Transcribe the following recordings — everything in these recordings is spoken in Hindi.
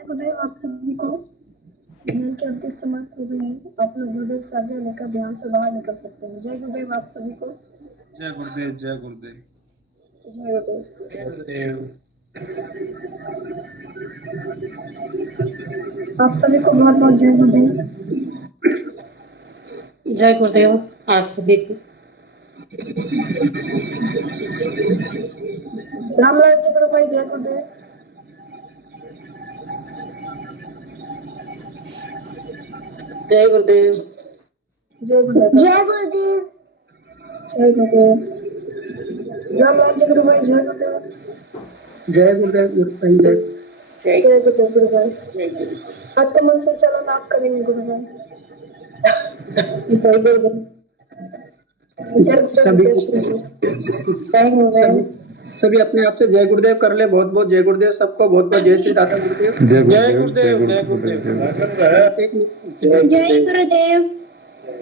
गुरुदेव आप सभी को ध्यान की अवधि समाप्त हो गई है। आप लोग गुरुदेव से आज्ञा लेकर ध्यान से बाहर निकल सकते हैं। जय गुरुदेव आप सभी को। जय गुरुदेव जय गुरुदेव जय गुरुदेव। आप सभी को बहुत बहुत जय गुरुदेव। जय गुरुदेव आप सभी को। रामलाल जी गुरु भाई जय गुरुदेव। जय गुरुदेव। जय गुरुदेव। जय गुरुदेव। जय गुरुदेव। रामलाल जी गुरु भाई जय गुरुदेव। जय गुरुदेव गुरु भाई जय। जय गुरुदेव गुरु भाई। आज का मन संचालन आप करेंगे गुरु भाई। जय गुरुदेव। जय गुरुदेव। सभी अपने आप से जय गुरुदेव कर ले। बहुत बहुत जय गुरुदेव सबको। बहुत बहुत जय श्री दादा गुरुदेव। जय गुरुदेव जय गुरुदेव। जय गुरुदेव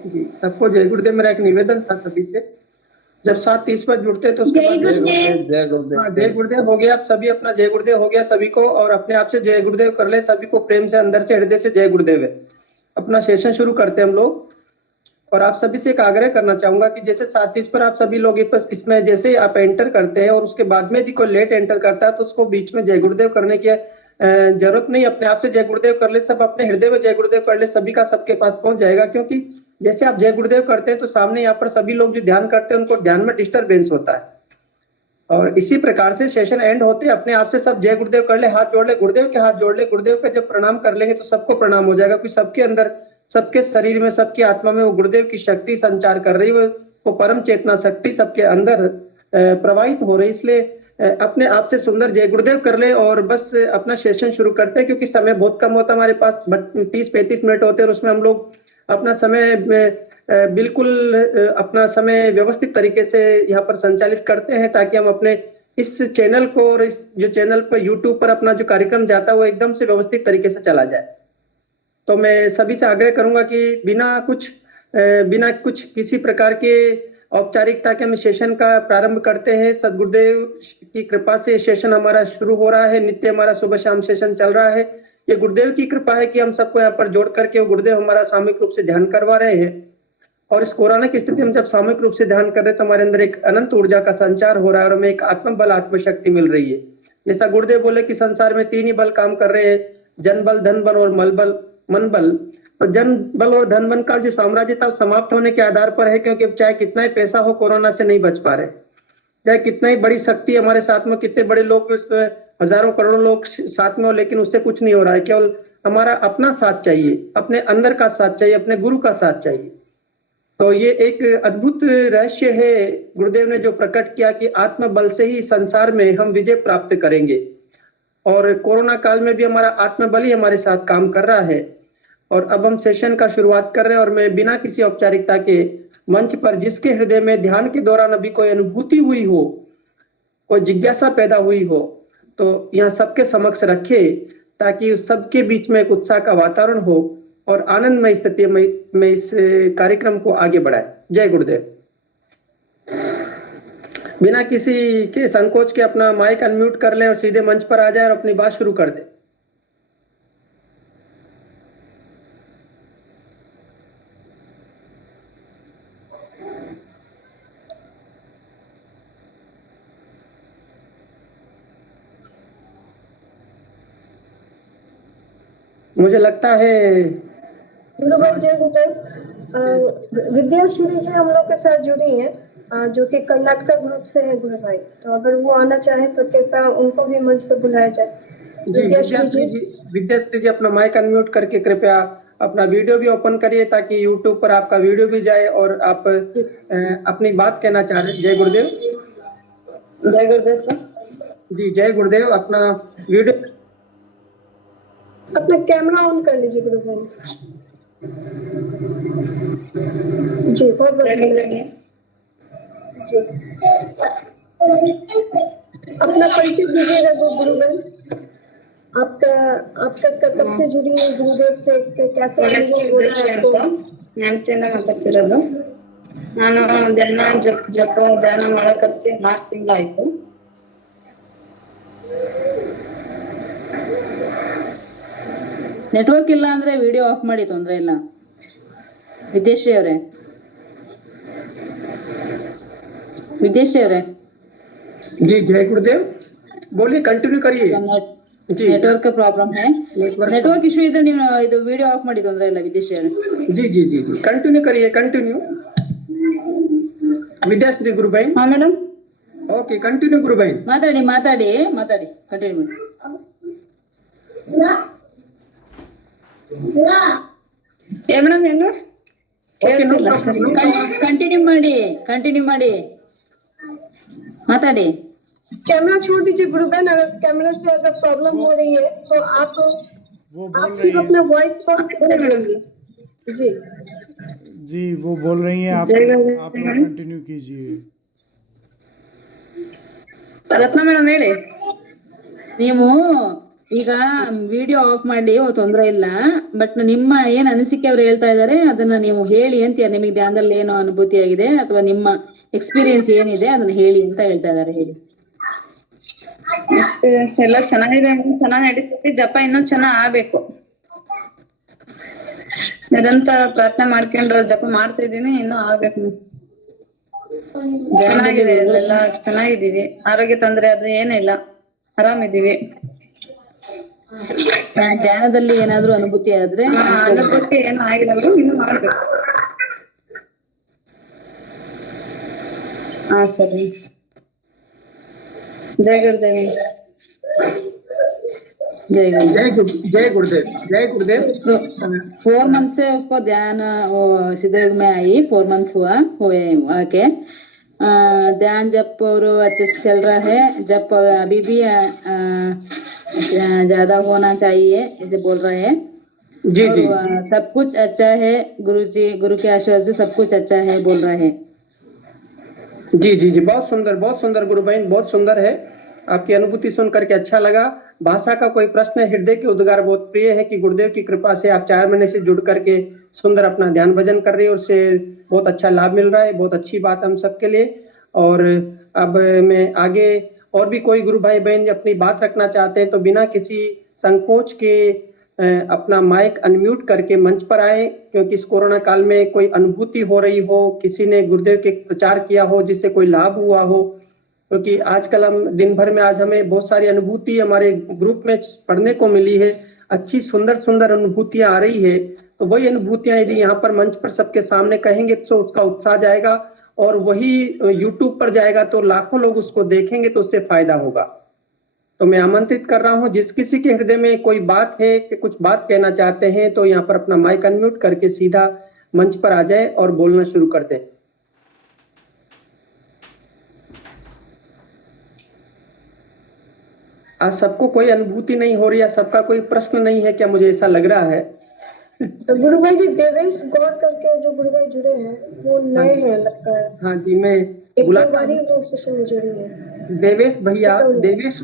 जी सबको जय गुरुदेव। मेरा एक निवेदन था सभी से, जब 7:30 पर जुड़ते तो उसके बाद जय गुरुदेव। हाँ जय गुरुदेव हो गया। आप सभी अपना जय गुरुदेव हो गया सभी को, और अपने आप से जय गुरुदेव कर ले। सभी को प्रेम से अंदर से हृदय से जय गुरुदेव है। अपना सेशन शुरू करते हैं हम लोग। और आप सभी से एक आग्रह करना चाहूंगा कि जैसे 7:30 पर आप सभी लोग इसमें जैसे आप एंटर करते हैं और उसके बाद में यदि कोई लेट एंटर करता है तो उसको बीच में जय गुरुदेव करने की जरूरत नहीं। अपने आप से जय गुरुदेव कर ले। सब अपने हृदय में जय गुरुदेव कर ले। सभी का सबके पास पहुंच जाएगा, क्योंकि जैसे आप जय गुरुदेव करते हैं तो सामने यहाँ पर सभी लोग जो ध्यान करते हैं उनको ध्यान में डिस्टर्बेंस होता है। और इसी प्रकार से सेशन एंड होते अपने आप से सब जय गुरुदेव कर ले। हाथ जोड़ ले, गुरुदेव के हाथ जोड़ ले। गुरुदेव का जब प्रणाम कर लेंगे तो सबको प्रणाम हो जाएगा, क्योंकि सबके अंदर, सबके शरीर में, सबकी आत्मा में वो गुरुदेव की शक्ति संचार कर रही है। वो परम चेतना शक्ति सबके अंदर प्रवाहित हो रही। इसलिए अपने आप से सुंदर जय गुरुदेव कर ले और बस अपना सेशन शुरू करते हैं, क्योंकि समय बहुत कम होता है हमारे पास। 30-35 मिनट होते हैं और उसमें हम लोग अपना समय बिल्कुल अपना समय व्यवस्थित तरीके से यहाँ पर संचालित करते हैं, ताकि हम अपने इस चैनल को और इस जो चैनल पर यूट्यूब पर अपना जो कार्यक्रम जाता है वो एकदम से व्यवस्थित तरीके से चला जाए। तो मैं सभी से आग्रह करूंगा कि बिना कुछ किसी प्रकार के औपचारिकता के हम सेशन का प्रारंभ करते हैं। सदगुरुदेव की कृपा से सेशन हमारा शुरू हो रहा है। नित्य हमारा सुबह शाम सेशन चल रहा है। ये गुरुदेव की कृपा है कि हम सबको यहाँ पर जोड़ करके गुरुदेव हमारा सामूहिक रूप से ध्यान करवा रहे हैं। और इस कोरोना की स्थिति में जब सामूहिक रूप से ध्यान कर रहे हैं तो हमारे अंदर एक अनंत ऊर्जा का संचार हो रहा है और हमें एक आत्मबल आत्मशक्ति मिल रही है। जैसा गुरुदेव बोले कि संसार में 3 ही बल काम कर रहे हैं, जन बल, धन बल और मन बल। तो जन बल और धन बल का जो साम्राज्य था समाप्त होने के आधार पर है, क्योंकि अब चाहे कितना ही पैसा हो कोरोना से नहीं बच पा रहे। चाहे कितना ही बड़ी शक्ति हमारे साथ में, कितने बड़े लोग, हजारों करोड़ों लोग साथ में हो, लेकिन उससे कुछ नहीं हो रहा है। केवल हमारा अपना साथ चाहिए, अपने अंदर का साथ चाहिए, अपने गुरु का साथ चाहिए। तो ये एक अद्भुत रहस्य है गुरुदेव ने जो प्रकट किया कि आत्म बल से ही संसार में हम विजय प्राप्त करेंगे। और कोरोना काल में भी हमारा आत्मबल ही हमारे साथ काम कर रहा है। और अब हम सेशन का शुरुआत कर रहे हैं और मैं बिना किसी औपचारिकता के मंच पर जिसके हृदय में ध्यान के दौरान अभी कोई अनुभूति हुई हो, कोई जिज्ञासा पैदा हुई हो, तो यहाँ सबके समक्ष रखे, ताकि सबके बीच में एक उत्साह का वातावरण हो और आनंदमय स्थिति में इस कार्यक्रम को आगे बढ़ाए। जय गुरुदेव। बिना किसी के संकोच के अपना माइक अनम्यूट कर ले और सीधे मंच पर आ जाए और अपनी बात शुरू कर दे। मुझे लगता है गुरु भाई जय गुरुदेव। विद्याश्री जी हम लोग के साथ जुड़ी हैं, जो कि कर्नाटका ग्रुप से है गुरु भाई। तो अगर वो आना चाहे तो कृपया उनको भी मंच पर बुलाया जाए। विद्याश्री जी अपना माइक अनम्यूट करके कृपया अपना वीडियो भी ओपन करिए, ताकि यूट्यूब पर आपका वीडियो भी जाए और आप अपनी बात कहना चाह रहे। जय गुरुदेव। जय गुरुदेव सर। जी जय गुरुदेव। अपना वीडियो, अपना कैमरा ऑन कर लीजिए गुरु भाई। जी बहुत बहुत धन्यवाद जी। अपना परिचय दीजिएगा गुरु भाई। आपका कब से जुड़ी है गुरुदेव से, कैसे अनुभव हो रहा है आपको? ಮಾತಾಡ್ತಿರೋದು ನಾನು ಧ್ಯಾನ ಮಾಡಕತ್ತಿ 4 ತಿಂಗಳಾಯ್ತು. ನೆಟ್ವರ್ಕ್ ಇಲ್ಲ ಅಂದ್ರೆ ವಿಡಿಯೋ ಆಫ್ ಮಾಡಿ, ತೊಂದ್ರೆ ಇಲ್ಲ. ವಿದ್ಯಾಶ್ರೀ ಅವರೇ, ವಿದ್ಯಾಶ್ರೀ ಅವರೇ जी जय गुरुदेव, बोलिए, कंटिन्यू करिए जी। ನೆಟ್ವರ್ಕ್ ಪ್ರಾಬ್ಲಮ್ ಹೈ, ನೆಟ್ವರ್ಕ್ ಇಶ್ಯೂ ಇದ್ರೆ ನೀವು ಇದು ವಿಡಿಯೋ ಆಫ್ ಮಾಡಿ, ತೊಂದ್ರೆ ಇಲ್ಲ. ವಿದ್ಯಾಶ್ರೀ ಅವರೇ जी जी जी जी कंटिन्यू करिए, कंटिन्यू। विद्याश्री गुरु भाई, हाँ मैडम, ओके कंटिन्यू गुरु भाई। ಮಾತಾಡಿ ಮಾತಾಡಿ ಮಾತಾಡಿ, ಕಂಟಿನ್ಯೂ ಮಾಡಿ. ಏ ಮೇಡಮ್ ಏನು okay no problem, no problem. Continue ಮಾಡಿ, ಕಂಟಿನ್ಯೂ ಮಾಡಿ, ಮಾತಾಡಿ. कैमरा छोड़ दीजिए गुरु बहन, अगर कैमरा से अगर प्रॉब्लम हो रही है तो आप सिर्फ अपना वॉइस कॉल करिए। जी जी वो बोल रही हैं, आप लोग कंटिन्यू कीजिए। ರತ್ನ ಮೇಡಮ್ ಹೇಳಿ. ನೀವು ಈಗ ವಿಡಿಯೋ ಆಫ್ ಮಾಡಿ, ತೊಂದ್ರೆ ಇಲ್ಲ. ಬಟ್ ನಿಮ್ಮ ಏನ್ ಅನಿಸಿಕೆ ಅವ್ರು ಹೇಳ್ತಾ ಇದಾರೆ ಅದನ್ನ ನೀವು ಹೇಳಿ ಅಂತೀಯ. ನಿಮಗೆ ಧ್ಯಾನದಲ್ಲಿ ಏನೋ ಅನುಭೂತಿ ಆಗಿದೆ ಅಥವಾ ನಿಮ್ಮ ಎಕ್ಸ್ಪೀರಿಯನ್ಸ್ ಏನಿದೆ ಅದನ್ನ ಹೇಳಿ ಅಂತ ಹೇಳ್ತಾ ಇದಾರೆ. ಹೇಳಿ. ಎಕ್ಸ್ಪೀರಿಯನ್ಸ್ ಎಲ್ಲ ಚೆನ್ನಾಗಿದೆ, ಚೆನ್ನಾಗಿ ನಡೀತೈತಿ. ಜಪ ಇನ್ನೂ ಚೆನ್ನಾಗ್ ಆಗ್ಬೇಕು. ನಿರಂತರ ಪ್ರಾರ್ಥನೆ ಮಾಡ್ಕೊಂಡು ಜಪ ಮಾಡ್ತಾ ಇದೀನಿ, ಇನ್ನೂ ಆಗ್ಬೇಕು. ಚೆನ್ನಾಗಿದೆ, ಎಲ್ಲ ಚೆನ್ನಾಗಿದೀವಿ. ಆರೋಗ್ಯ ತೊಂದ್ರೆ ಅದು ಏನಿಲ್ಲ, ಆರಾಮಿದೀವಿ. ಧ್ಯಾನದಲ್ಲಿ ಏನಾದ್ರೂ ಅನುಭೂತಿ ಆದ್ರೆ ಅನುಭವಕ್ಕೆ ಏನು ಆಗಿಲ್ಲ, ಇನ್ನು ಮಾಡ್ಬೇಕು. ಹಾ ಸರಿ. जय गुरुदेव। जय गुरु। जय गुरुदेव, जय गुरुदेव। 4 मंथ से उसको ध्यान सिद्धयोग में आई, 4 मंथ्स हुए आके। ध्यान जब और अच्छे से चल रहा है, जब अभी भी ज्यादा होना चाहिए ऐसे बोल रहे हैं। जी जी सब कुछ अच्छा है, गुरु के आशीर्वाद से सब कुछ अच्छा है बोल रहे हैं। जी जी जी बहुत सुंदर गुरु बहन, बहुत सुंदर है। आपकी अनुभूति सुन करके अच्छा लगा। भाषा का कोई प्रश्न है? हृदय के उद्गार बहुत प्रिय है कि गुरुदेव की कृपा से आप 4 महीने से जुड़ करके सुंदर अपना ध्यान भजन कर रहे हैं, उससे बहुत अच्छा लाभ मिल रहा है। बहुत अच्छी बात हम सबके लिए। और अब मैं आगे और भी कोई गुरु भाई बहन अपनी बात रखना चाहते हैं तो बिना किसी संकोच के अपना माइक अनम्यूट करके मंच पर आए, क्योंकि इस कोरोना काल में कोई अनुभूति हो रही हो, किसी ने गुरुदेव के प्रचार किया हो जिससे कोई लाभ हुआ हो। क्योंकि आजकल हम दिन भर में आज हमें बहुत सारी अनुभूति हमारे ग्रुप में पढ़ने को मिली है, अच्छी सुंदर अनुभूतियां आ रही है। तो वही अनुभूतियां यदि यहाँ पर मंच पर सबके सामने कहेंगे तो उसका उत्साह जाएगा और वही यूट्यूब पर जाएगा तो लाखों लोग उसको देखेंगे तो उससे फायदा होगा। तो मैं आमंत्रित कर रहा हूं, जिस किसी के हृदय में कोई बात है कि कुछ बात कहना चाहते हैं तो यहाँ पर अपना माइक अनम्यूट करके सीधा मंच पर आ जाए और बोलना शुरू कर दे। आज सबको कोई अनुभूति नहीं हो रही है, सबका कोई प्रश्न नहीं है क्या? मुझे ऐसा लग रहा है। तो गुरु भाई जी, देवेश गौर करके जो गुरु भाई जुड़े हैं वो नए हैं लगता है। हाँ जी, मैं एक बुलाता बारी वो सेशन में जुड़ी है। देवेश भैया,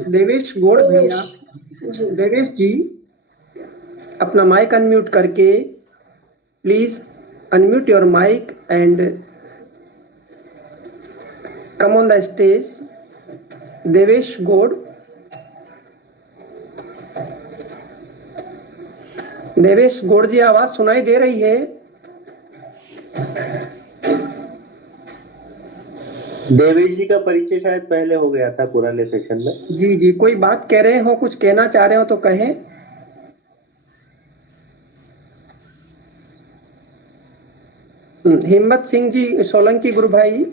देवेश गौड़ भैया, जी देवेश जी अपना माइक अनम्यूट करके please unmute your mic and come on the stage. Devesh Gaur, Devesh Gaur ji आवाज सुनाई दे रही है? देवेश जी का परिचय शायद पहले हो गया था पुराने सेशन में। जी जी, कोई बात कह रहे हो, कुछ कहना चाह रहे हो तो कहें। हिम्मत सिंह जी सोलंकी गुरु भाई,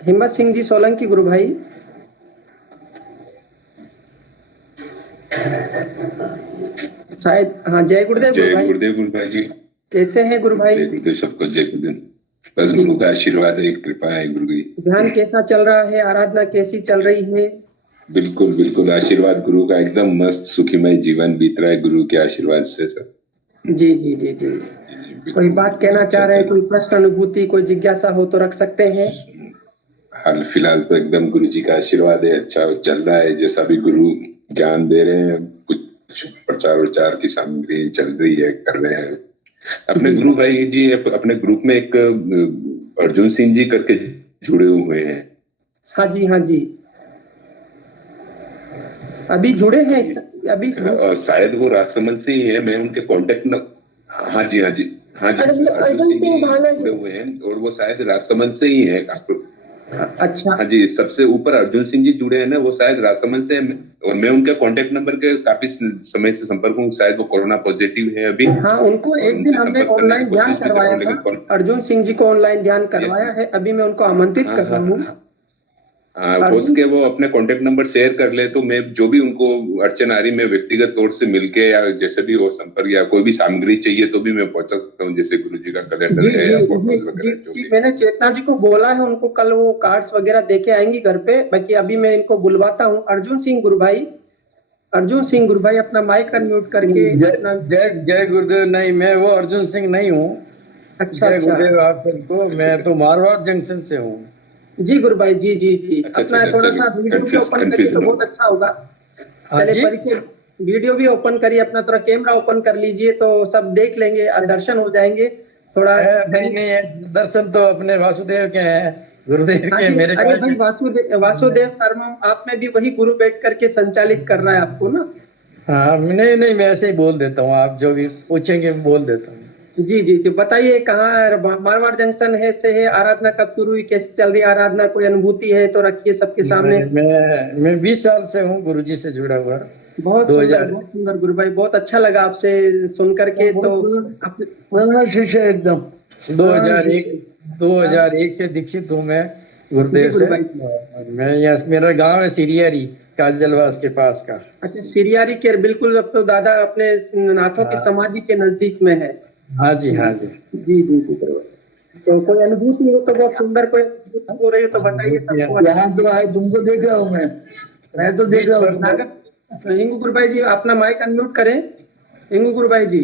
हिम्मत सिंह जी सोलंकी गुरु भाई। शायद हाँ, जय गुरुदेव गुरु भाई। गुरुदेव गुरु भाई जी, कैसे हैं गुरु भाई? जय गुरुदेव सबको, जय गुरुदेव। बस गुरु का आशीर्वाद है, कृपा है गुरु की। ध्यान कैसा चल रहा है? आराधना कैसी चल रही है? बिल्कुल बिल्कुल आशीर्वाद गुरु का, एकदम मस्त सुखीमय जीवन बीत रहा है गुरु के आशीर्वाद से सर। जी जी जी जी, कोई बात कहना चाह रहे हैं? कोई प्रश्न, अनुभूति, कोई जिज्ञासा हो तो रख सकते हैं। हाल फिलहाल तो एकदम गुरु जी का आशीर्वाद है, अच्छा चल रहा है। जैसा भी गुरु ज्ञान दे रहे हैं, कुछ प्रचार की सामग्री चल रही है, कर रहे हैं। अपने गुरु भाई जी अपने ग्रुप में एक अर्जुन सिंह जी करके जुड़े हुए हैं। हाँ जी हाँ जी, अभी जुड़े हैं अभी और शायद वो राजसमंद से ही है, मैं उनके कांटेक्ट न। हाँ जी हाँ जी हाँ जी, अर्जुन सिंह भाना जी। जुड़े हुए हैं और वो शायद राजसमंद से ही है। अच्छा, हाँ जी, सबसे ऊपर अर्जुन सिंह जी जुड़े हैं ना, वो शायद राजसमंद से हैं। और मैं उनके कांटेक्ट नंबर के काफी समय से संपर्क हूँ, शायद वो कोरोना पॉजिटिव है अभी। हाँ, उनको और एक दिन उनसे हमने संपर्क करने की ऑनलाइन ध्यान कोशिश भी कर रहा करवाया हूँ, लेकिन था। अर्जुन सिंह जी को ऑनलाइन ध्यान करवाया है, अभी मैं उनको आमंत्रित कर रहा हूँ। हाँ, हो अर्जुन सके वो अपने कांटेक्ट नंबर शेयर कर ले तो मैं जो भी उनको अड़चन आ रही, मैं व्यक्तिगत तौर से मिलके या जैसे भी हो संपर्क, या कोई भी सामग्री चाहिए तो भी मैं पहुंचा सकता हूँ, जैसे गुरु जी का जी कैलेंडर है जी या जी फोटोज जी वगैरह जो जी, भी। मैंने चेतना जी को बोला है, उनको कल वो कार्ड्स वगैरह देके आएंगी घर पे। बाकी अभी मैं इनको बुलवाता हूँ। अर्जुन सिंह गुरु भाई, अर्जुन सिंह गुरु भाई, अपना माइक अनम्यूट करके जय अपना। जय जय गुरुदेव। नहीं, मैं वो अर्जुन सिंह नहीं हूँ। अच्छा जय अच्छा, गुरुदेव आप सबको। मैं तो मारवाड़ जंक्शन से हूँ। जी गुरु भाई, जी जी जी, अच्छा अपना अच्छा, थोड़ा चलो सा वीडियो भी ओपन करिए तो कंफ्यूजन बहुत होगा। अच्छा होगा। हाँ चले जी। परिचय, वीडियो भी ओपन करिए अपना, थोड़ा कैमरा ओपन कर लीजिए तो सब देख लेंगे, दर्शन हो जाएंगे थोड़ा। नहीं नहीं, ये दर्शन तो अपने वासुदेव के हैं, गुरुदेव हाँ के, जी, मेरे अरे काय भाई के। वासुदेव शर्मा, आप में भी वही गुरु बैठ करके संचालित कर रहा है आपको ना। हाँ, नहीं नहीं, मैं ऐसे ही बोल देता हूँ, आप जो भी पूछेंगे मैं बोल देता हूँ। जी जी जी, बताइए कहाँ मारवाड़ जंक्शन है से है, आराधना कब शुरू हुई, कैसे चल रही है आराधना, कोई अनुभूति है तो रखिए सबके सामने। मैं 20 साल से हूँ गुरु जी से जुड़ा हुआ। बहुत सुंदर गुरु भाई, बहुत अच्छा लगा आपसे सुन करके। तो आप, पुराना शिष्य है एकदम। 2001 2001 से दीक्षित हूँ मैं जी गुरुदेव गुरु से। भाई जी। और मैं यहाँ, मेरा गांव है सिरियारी, काजलवास के पास का। अच्छा, सिरियारी के बिल्कुल, अब तो दादा अपने नाथों की हाँ समाधि के नजदीक में है। हाँ जी हाँ जी। जी जी जी गुरु भाई। तो कोई अनुभूति हो तो बहुत सुंदर, कोई अनुभूति हो रही हो तो बताइए सबको। यहाँ तो आए, तुमको देख रहा हूँ मैं तो देख रहा हूँ तुमको। नागर हिंगू गुरु भाई जी, अपना माइक अनम्यूट करें। हिंगू गुरु भाई जी,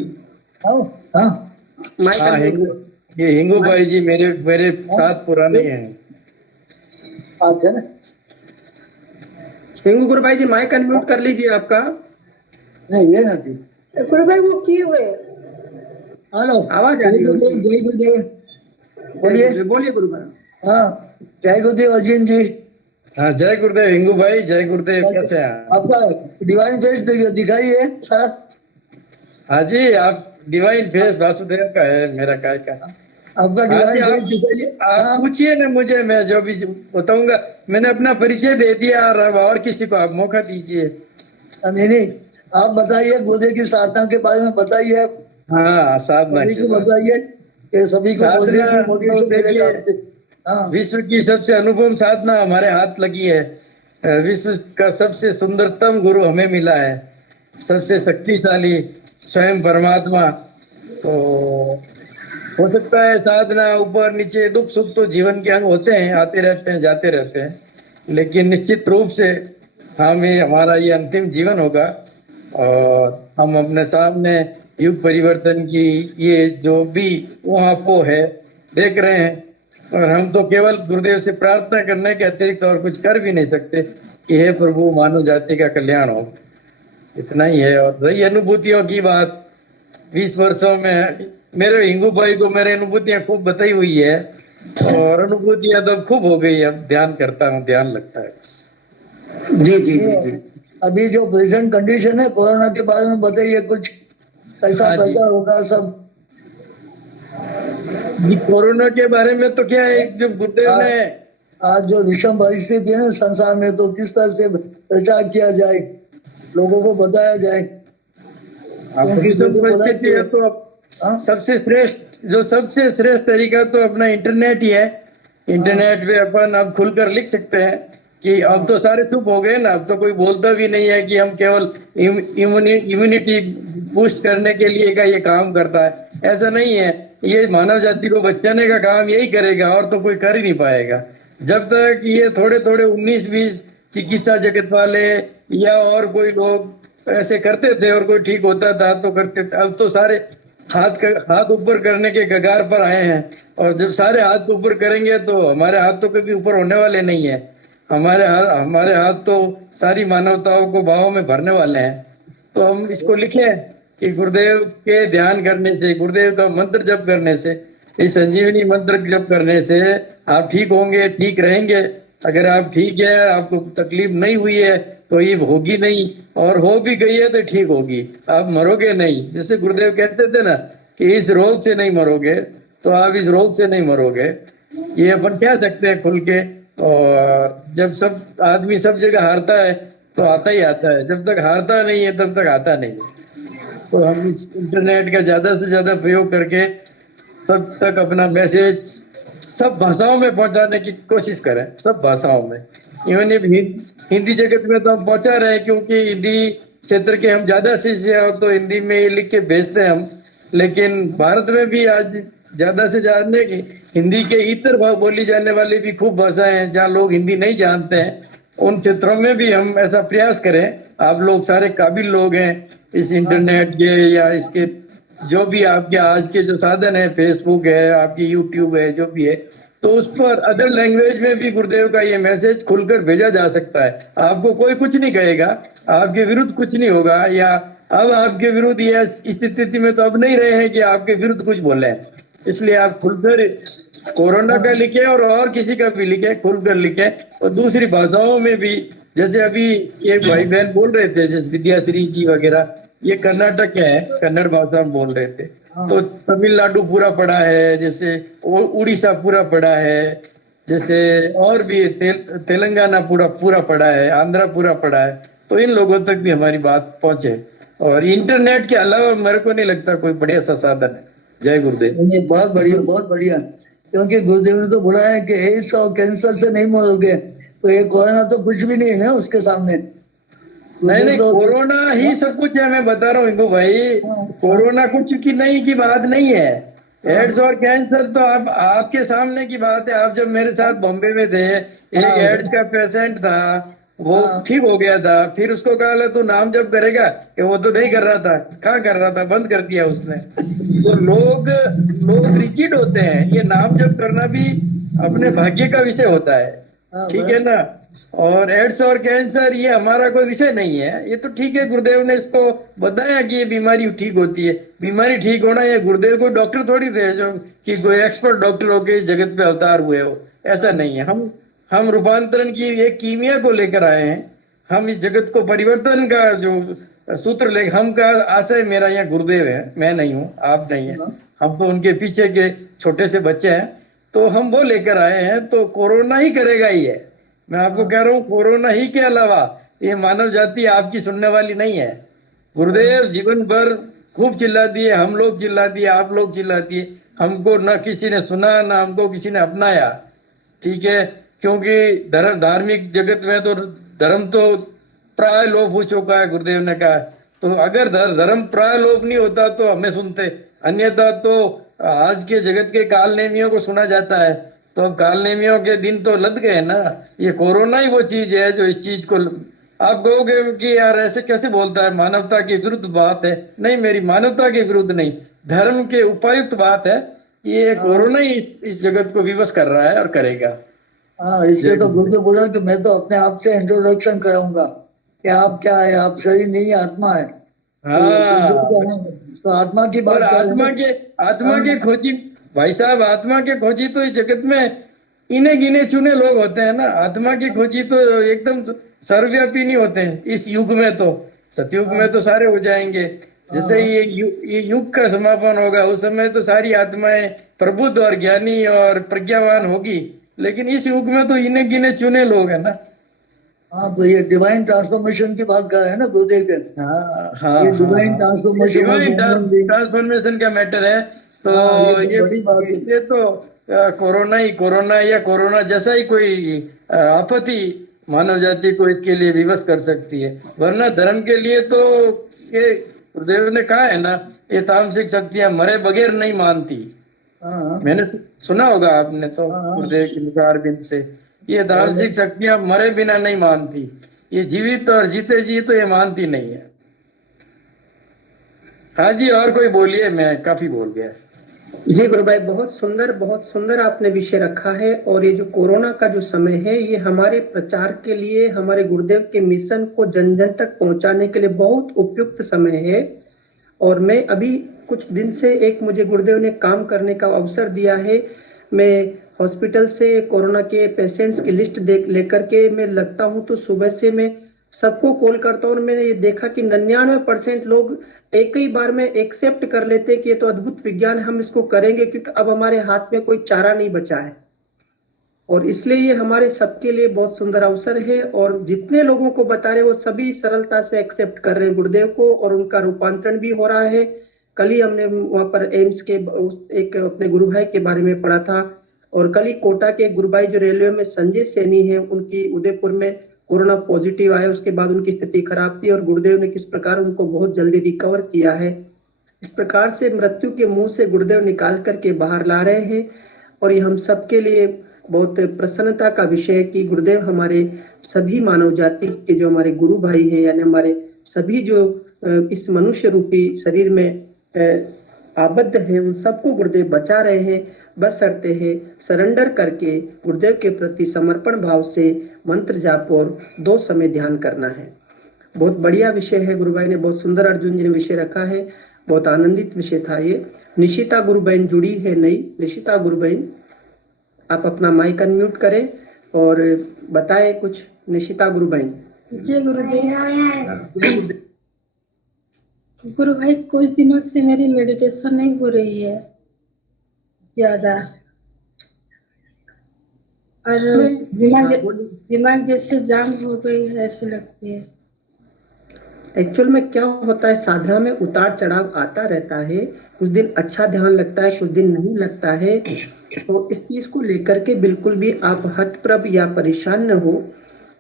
हाँ हाँ माइक हाँ, अनम्यूट। ये हिंगू भाई जी मेरे मेरे साथ पुराने हैं। अच्छा ना। हिंगू गुरु भाई जी, माइक अनम्यूट कर लीजिए आपका। नहीं ये ना थी। गुरु भाई वो किए हुए हैं। हेलो, आवाज आ रही है उनकी। जय गुरुदेव। बोलिए। बोलिए गुरु भाई। हाँ, जय गुरुदेव अर्जुन जी। हाँ, जय गुरुदेव हिंगू भाई, जय गुरुदेव, कैसे हैं आप? आपका डिवाइन फेस दिखाइए सारा। हाँ जी, आप डिवाइन फेस वासुदेव का है, मेरा काय का। आपका हाँ जी, डिवाइन फेस दिखाइए। आप हाँ पूछिए ना मुझे, मैं जो भी बताऊंगा। मैंने अपना परिचय दे दिया, और किसी को आप मौका दीजिए। नहीं नहीं, आप बताइए गुरुदेव की साधना के बारे में बताइए। हाँ, साधना सभी के को बाद बताइए कि सभी को साधना पॉजिटिव तो मोटिवेशन मिलेगा देखिए, आपसे। हाँ विश्व की सबसे अनुपम साधना हमारे हाथ लगी है। विश्व का सबसे सुंदरतम गुरु हमें मिला है, सबसे शक्तिशाली स्वयं परमात्मा। तो हो सकता है साधना ऊपर नीचे दुख सुख तो जीवन के अंग होते हैं, आते रहते हैं जाते रहते हैं, लेकिन निश्चित रूप से हमारा ये अंतिम जीवन होगा। और हम अपने सामने युग परिवर्तन की ये जो भी वहाँ है देख रहे हैं, और हम तो केवल गुरुदेव से प्रार्थना करने के अतिरिक्त और कुछ कर भी नहीं सकते कि हे प्रभु मानव जाति का कल्याण हो। इतना ही है। और रही अनुभूतियों की बात, 20 वर्षों में मेरे हिंगू भाई को मेरी अनुभूतियां खूब बताई हुई है, और अनुभूतियां तो खूब हो गई। अब ध्यान करता हूँ, ध्यान लगता है बस। जी जी जी जी। अभी जो प्रेजेंट कंडीशन है कोरोना के बारे में बताइए कुछ, कैसा हाँ जी। कैसा होगा सब। जी, कोरोना के बारे में तो क्या है, जो गुरुदेव ने आज जो विषम परिस्थिति है संसार में, तो किस तरह से प्रचार किया जाए, लोगों को बताया जाए। परिस्थिति है तो हाँ? सबसे श्रेष्ठ तरीका तो अपना इंटरनेट ही है। इंटरनेट पे अपन अब खुलकर लिख सकते हैं कि अब तो सारे चुप हो गए ना, अब तो कोई बोलता भी नहीं है कि हम केवल इम्यूनिटी बूस्ट करने के लिए का ये काम करता है। ऐसा नहीं है, ये मानव जाति को बचाने का काम यही करेगा, और तो कोई कर ही नहीं पाएगा। जब तक ये थोड़े थोड़े 19-20 चिकित्सा जगत वाले या और कोई लोग ऐसे करते थे और कोई ठीक होता था तो करते थे, अब तो सारे हाथ ऊपर करने के कगार पर आए हैं। और जब सारे हाथ ऊपर करेंगे तो हमारे हाथ तो कभी ऊपर होने वाले नहीं है। हमारे हाथ तो सारी मानवताओं को भावों में भरने वाले हैं। तो हम इसको लिखें कि गुरुदेव के ध्यान करने से, गुरुदेव का मंत्र जप करने से, इस संजीवनी मंत्र जप करने से आप ठीक होंगे, ठीक रहेंगे, अगर आप ठीक है, आपको तकलीफ नहीं हुई है तो ये होगी नहीं, और हो भी गई है तो ठीक होगी, आप मरोगे नहीं। जैसे गुरुदेव कहते थे ना कि इस रोग से नहीं मरोगे, तो आप इस रोग से नहीं मरोगे। ये अपन कह सकते हैं खुल के। और जब सब आदमी सब जगह हारता है तो आता ही आता है, जब तक हारता नहीं है तब तक आता नहीं है। तो हम इस इंटरनेट का ज्यादा से ज्यादा प्रयोग करके सब तक अपना मैसेज सब भाषाओं में पहुंचाने की कोशिश करें, सब भाषाओं में। इवन हिंदी जगत में तो हम पहुंचा रहे हैं, क्योंकि हिंदी क्षेत्र के हम ज्यादा शिष्य हैं, तो हिंदी में ये लिख के भेजते हैं हम। लेकिन भारत में भी आज ज्यादा से ज्यादा की हिंदी के इतर बोली जाने वाली भी खूब भाषाएं हैं, जहाँ लोग हिंदी नहीं जानते हैं, उन क्षेत्रों में भी हम ऐसा प्रयास करें। आप लोग सारे काबिल लोग हैं इस इंटरनेट के या इसके जो भी आपके आज के जो साधन है, फेसबुक है, आपकी यूट्यूब है, जो भी है, तो उस पर अदर लैंग्वेज में भी गुरुदेव का ये मैसेज खुलकर भेजा जा सकता है। आपको कोई कुछ नहीं कहेगा, आपके विरुद्ध कुछ नहीं होगा, या अब आपके विरुद्ध ये स्थिति में तो अब नहीं रहे हैं कि आपके विरुद्ध कुछ बोले। इसलिए आप खुलकर कोरोना का लिखे और किसी का भी लिखे, खुलकर लिखे। और दूसरी भाषाओं में भी, जैसे अभी एक भाई बहन बोल रहे थे, जैसे विद्याश्री जी वगैरह, ये कर्नाटक के हैं, कन्नड़ भाषा में बोल रहे थे। तो तमिलनाडु पूरा पड़ा है, जैसे उड़ीसा पूरा पड़ा है, जैसे और भी तेलंगाना पूरा पड़ा है, आंध्रा पूरा पड़ा है। तो इन लोगों तक भी हमारी बात पहुंचे। और इंटरनेट के अलावा मेरे को नहीं लगता कोई बढ़िया सा साधन है। जय गुरुदेव। नहीं, बहुत बढ़िया, बहुत बढ़िया। क्योंकि गुरुदेव ने तो बोला है कि एड्स और कैंसर से नहीं मरोगे, तो ये कोरोना तो कुछ भी नहीं है ना उसके सामने। नहीं, कोरोना ही सब कुछ है। मैं बता रहा हूँ इनको भाई, कोरोना कुछ की नहीं की बात नहीं है। एड्स और कैंसर तो आपके सामने की बात है। आप जब मेरे साथ बॉम्बे में थे, एक एड्स का पेशेंट था, वो ठीक हो गया था, फिर उसको कहा तू नाम जप करेगा, कि वो तो नहीं कर रहा था। कहाँ कर रहा था, बंद कर दिया उसने। तो लोग रिजिड होते हैं। ये नाम जप करना भी अपने भाग्य का विषय होता है, ठीक है ना। और एड्स और कैंसर ये हमारा कोई विषय नहीं है। ये तो ठीक है, गुरुदेव ने इसको बताया कि ये बीमारी ठीक होती है। बीमारी ठीक होना, ये गुरुदेव कोई डॉक्टर थोड़ी थे जो कि कोई एक्सपर्ट डॉक्टर होके इस जगत पे अवतार हुए हो, ऐसा नहीं है। हम रूपांतरण की एक कीमिया को लेकर आए हैं। हम इस जगत को परिवर्तन का जो सूत्र ले, हम का आशय मेरा यहाँ गुरुदेव है, मैं नहीं हूँ, आप नहीं है। हम तो उनके पीछे के छोटे से बच्चे हैं, तो हम वो लेकर आए हैं। तो कोरोना ही करेगा ही है। मैं आपको कह रहा हूँ, कोरोना ही के अलावा ये मानव जाति आपकी सुनने वाली नहीं है। गुरुदेव जीवन भर खूब चिल्ला दिए, हम लोग चिल्ला दिए, आप लोग चिल्ला दिए, हमको न किसी ने सुना, न हमको किसी ने अपनाया, ठीक है। क्योंकि धार्मिक जगत में तो धर्म तो प्राय लोप हो चुका है, गुरुदेव ने कहा। तो अगर धर्म प्राय लोप नहीं होता तो हमें सुनते, अन्यथा तो आज के जगत के काल नेमियों को सुना जाता है। तो काल नेमियों के दिन तो लद गए ना। ये कोरोना ही वो चीज है जो इस चीज को, आप कहोगे कि यार ऐसे कैसे बोलता है, मानवता के विरुद्ध बात है। नहीं, मेरी मानवता के विरुद्ध नहीं, धर्म के उपायुक्त बात है। ये कोरोना ही इस जगत को विवश कर रहा है और करेगा। हाँ, इसलिए तो गुरुदेव बोला कि मैं तो अपने आप से इंट्रोडक्शन कराऊंगा कि आप क्या है, आप शरीर नहीं आत्मा है। हाँ, तो आत्मा की बात, आत्मा के खोजी भाई साहब, आत्मा के खोजी तो इस जगत में इन्हें गिने चुने लोग होते हैं ना। आत्मा की खोजी तो एकदम सर्वव्यापी नहीं होते हैं इस युग में। तो सतयुग में तो सारे हो जाएंगे। जैसे ये युग का समापन होगा, उस समय तो सारी आत्माएं प्रबुद्ध और ज्ञानी और प्रज्ञावान होगी। लेकिन इस युग में तो इन्हें गिने चुने लोग है ना। हाँ, तो ये डिवाइन ट्रांसफॉर्मेशन की बात कर रहे हैं ना गुरुदेव के। हाँ, ये डिवाइन ट्रांसफॉर्मेशन का मैटर है। तो ये तो कोरोना या कोरोना जैसा ही कोई आपत्ति मानव जाति को इसके लिए विवश कर सकती है। वरना धर्म के लिए तो ये गुरुदेव ने कहा है ना, ये तामसिक शक्तियां मरे बगैर नहीं मानती। मैंने सुना होगा आपने तो गुरुदेव की मुखारबिंद से, ये तामसिक शक्तियां मरे बिना नहीं मानती। ये जीवित और जीते जी तो ये मानती नहीं है। हाँ जी, और कोई बोलिए, मैं काफी बोल गया। जी गुरु भाई, बहुत सुंदर आपने विषय रखा है। और ये जो कोरोना का जो समय है, ये हमारे प्रचार के लिए, हमारे गुरुदेव के मिशन को जन जन तक पहुंचाने के लिए बहुत उपयुक्त समय है। और मैं अभी कुछ दिन से मुझे गुरुदेव ने काम करने का अवसर दिया है। मैं हॉस्पिटल से कोरोना के पेशेंट्स की लिस्ट देख लेकर के मैं लगता हूँ तो सुबह से मैं सबको कॉल करता हूँ और मैंने ये देखा कि 99% लोग एक ही बार में एक्सेप्ट कर लेते कि ये तो अद्भुत विज्ञान, हम इसको करेंगे क्योंकि अब हमारे हाथ में कोई चारा नहीं बचा है। और इसलिए ये हमारे सबके लिए बहुत सुंदर अवसर है और जितने लोगों को बता रहे वो सभी सरलता से एक्सेप्ट कर रहे हैं गुरुदेव को और उनका रूपांतरण भी हो रहा है। कल ही हमने वहां पर एम्स के एक अपने गुरु भाई के बारे में पढ़ा था और कल ही कोटा के गुरु भाई जो रेलवे में संजय सैनी है, उनकी उदयपुर में कोरोना पॉजिटिव आया, उसके बाद उनकी स्थिति खराब थी और गुरुदेव ने किस प्रकार उनको बहुत जल्दी रिकवर किया है। इस प्रकार से मृत्यु के मुंह से गुरुदेव निकाल करके बाहर ला रहे हैं और ये हम सबके लिए बहुत प्रसन्नता का विषय है कि गुरुदेव हमारे सभी मानव जाति के जो हमारे गुरु भाई हैं, यानी हमारे सभी जो इस मनुष्य रूपी शरीर में आबद्ध है, उन सबको गुरुदेव बचा रहे हैं। बस करते हैं सरेंडर करके गुरुदेव के प्रति समर्पण भाव से मंत्र जाप और 2 समय ध्यान करना है। बहुत बढ़िया विषय है, गुरु भाई ने बहुत सुंदर अर्जुन जी ने विषय रखा है, बहुत आनंदित विषय था ये। निशिता गुरु बहन जुड़ी है नई, निशिता गुरु बहन आप अपना माइक अनम्यूट करें और बताएं कुछ। निशिता गुरु बहन। जय गुरुदेव। गुरु भाई कुछ दिनों से मेरी मेडिटेशन नहीं हो रही है ज्यादा और दिमाग जैसे जाम हो गई है ऐसे लगती है। एक्चुअल में क्या होता है, साधना में उतार चढ़ाव आता रहता है, कुछ दिन अच्छा ध्यान लगता है, कुछ दिन नहीं लगता है। तो इस चीज को लेकर के बिल्कुल भी आप हतप्रभ या परेशान न हो।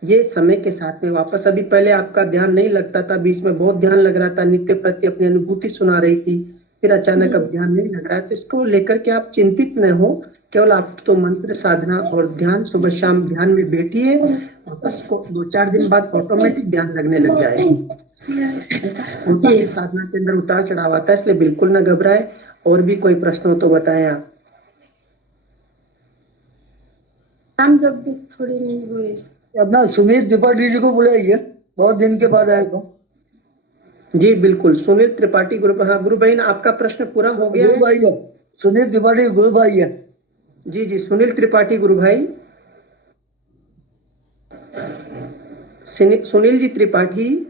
ये समय के साथ में वापस, अभी पहले आपका ध्यान नहीं लगता था, बीच में बहुत ध्यान लग रहा था, नित्य प्रति अपनी अनुभूति सुना रही थी, फिर अचानक अब ध्यान नहीं लग रहा है। तो इसको लेकर के आप चिंतित न हो, केवल आप तो मंत्र साधना और ध्यान सुबह शाम ध्यान में बैठिए, वापस 2-4 दिन बाद ऑटोमेटिक ध्यान लगने लग जाएगा। साधना के अंदर उतार चढ़ाव आता है, इसलिए बिल्कुल न घबराए। और भी कोई प्रश्न हो तो बताएं आप। काम जब भी थोड़ी नहीं हो रही। अपना सुनील त्रिपाठी जी को बुलाइए, बहुत दिन के बाद आए तो। जी बिल्कुल, सुनील त्रिपाठी गुरु। हाँ गुरु बहन, आपका प्रश्न पूरा हो गया गुरु भाई है सुनील त्रिपाठी, गुरु भाई है। जी जी, सुनील त्रिपाठी गुरु भाई। सुनील जी त्रिपाठी,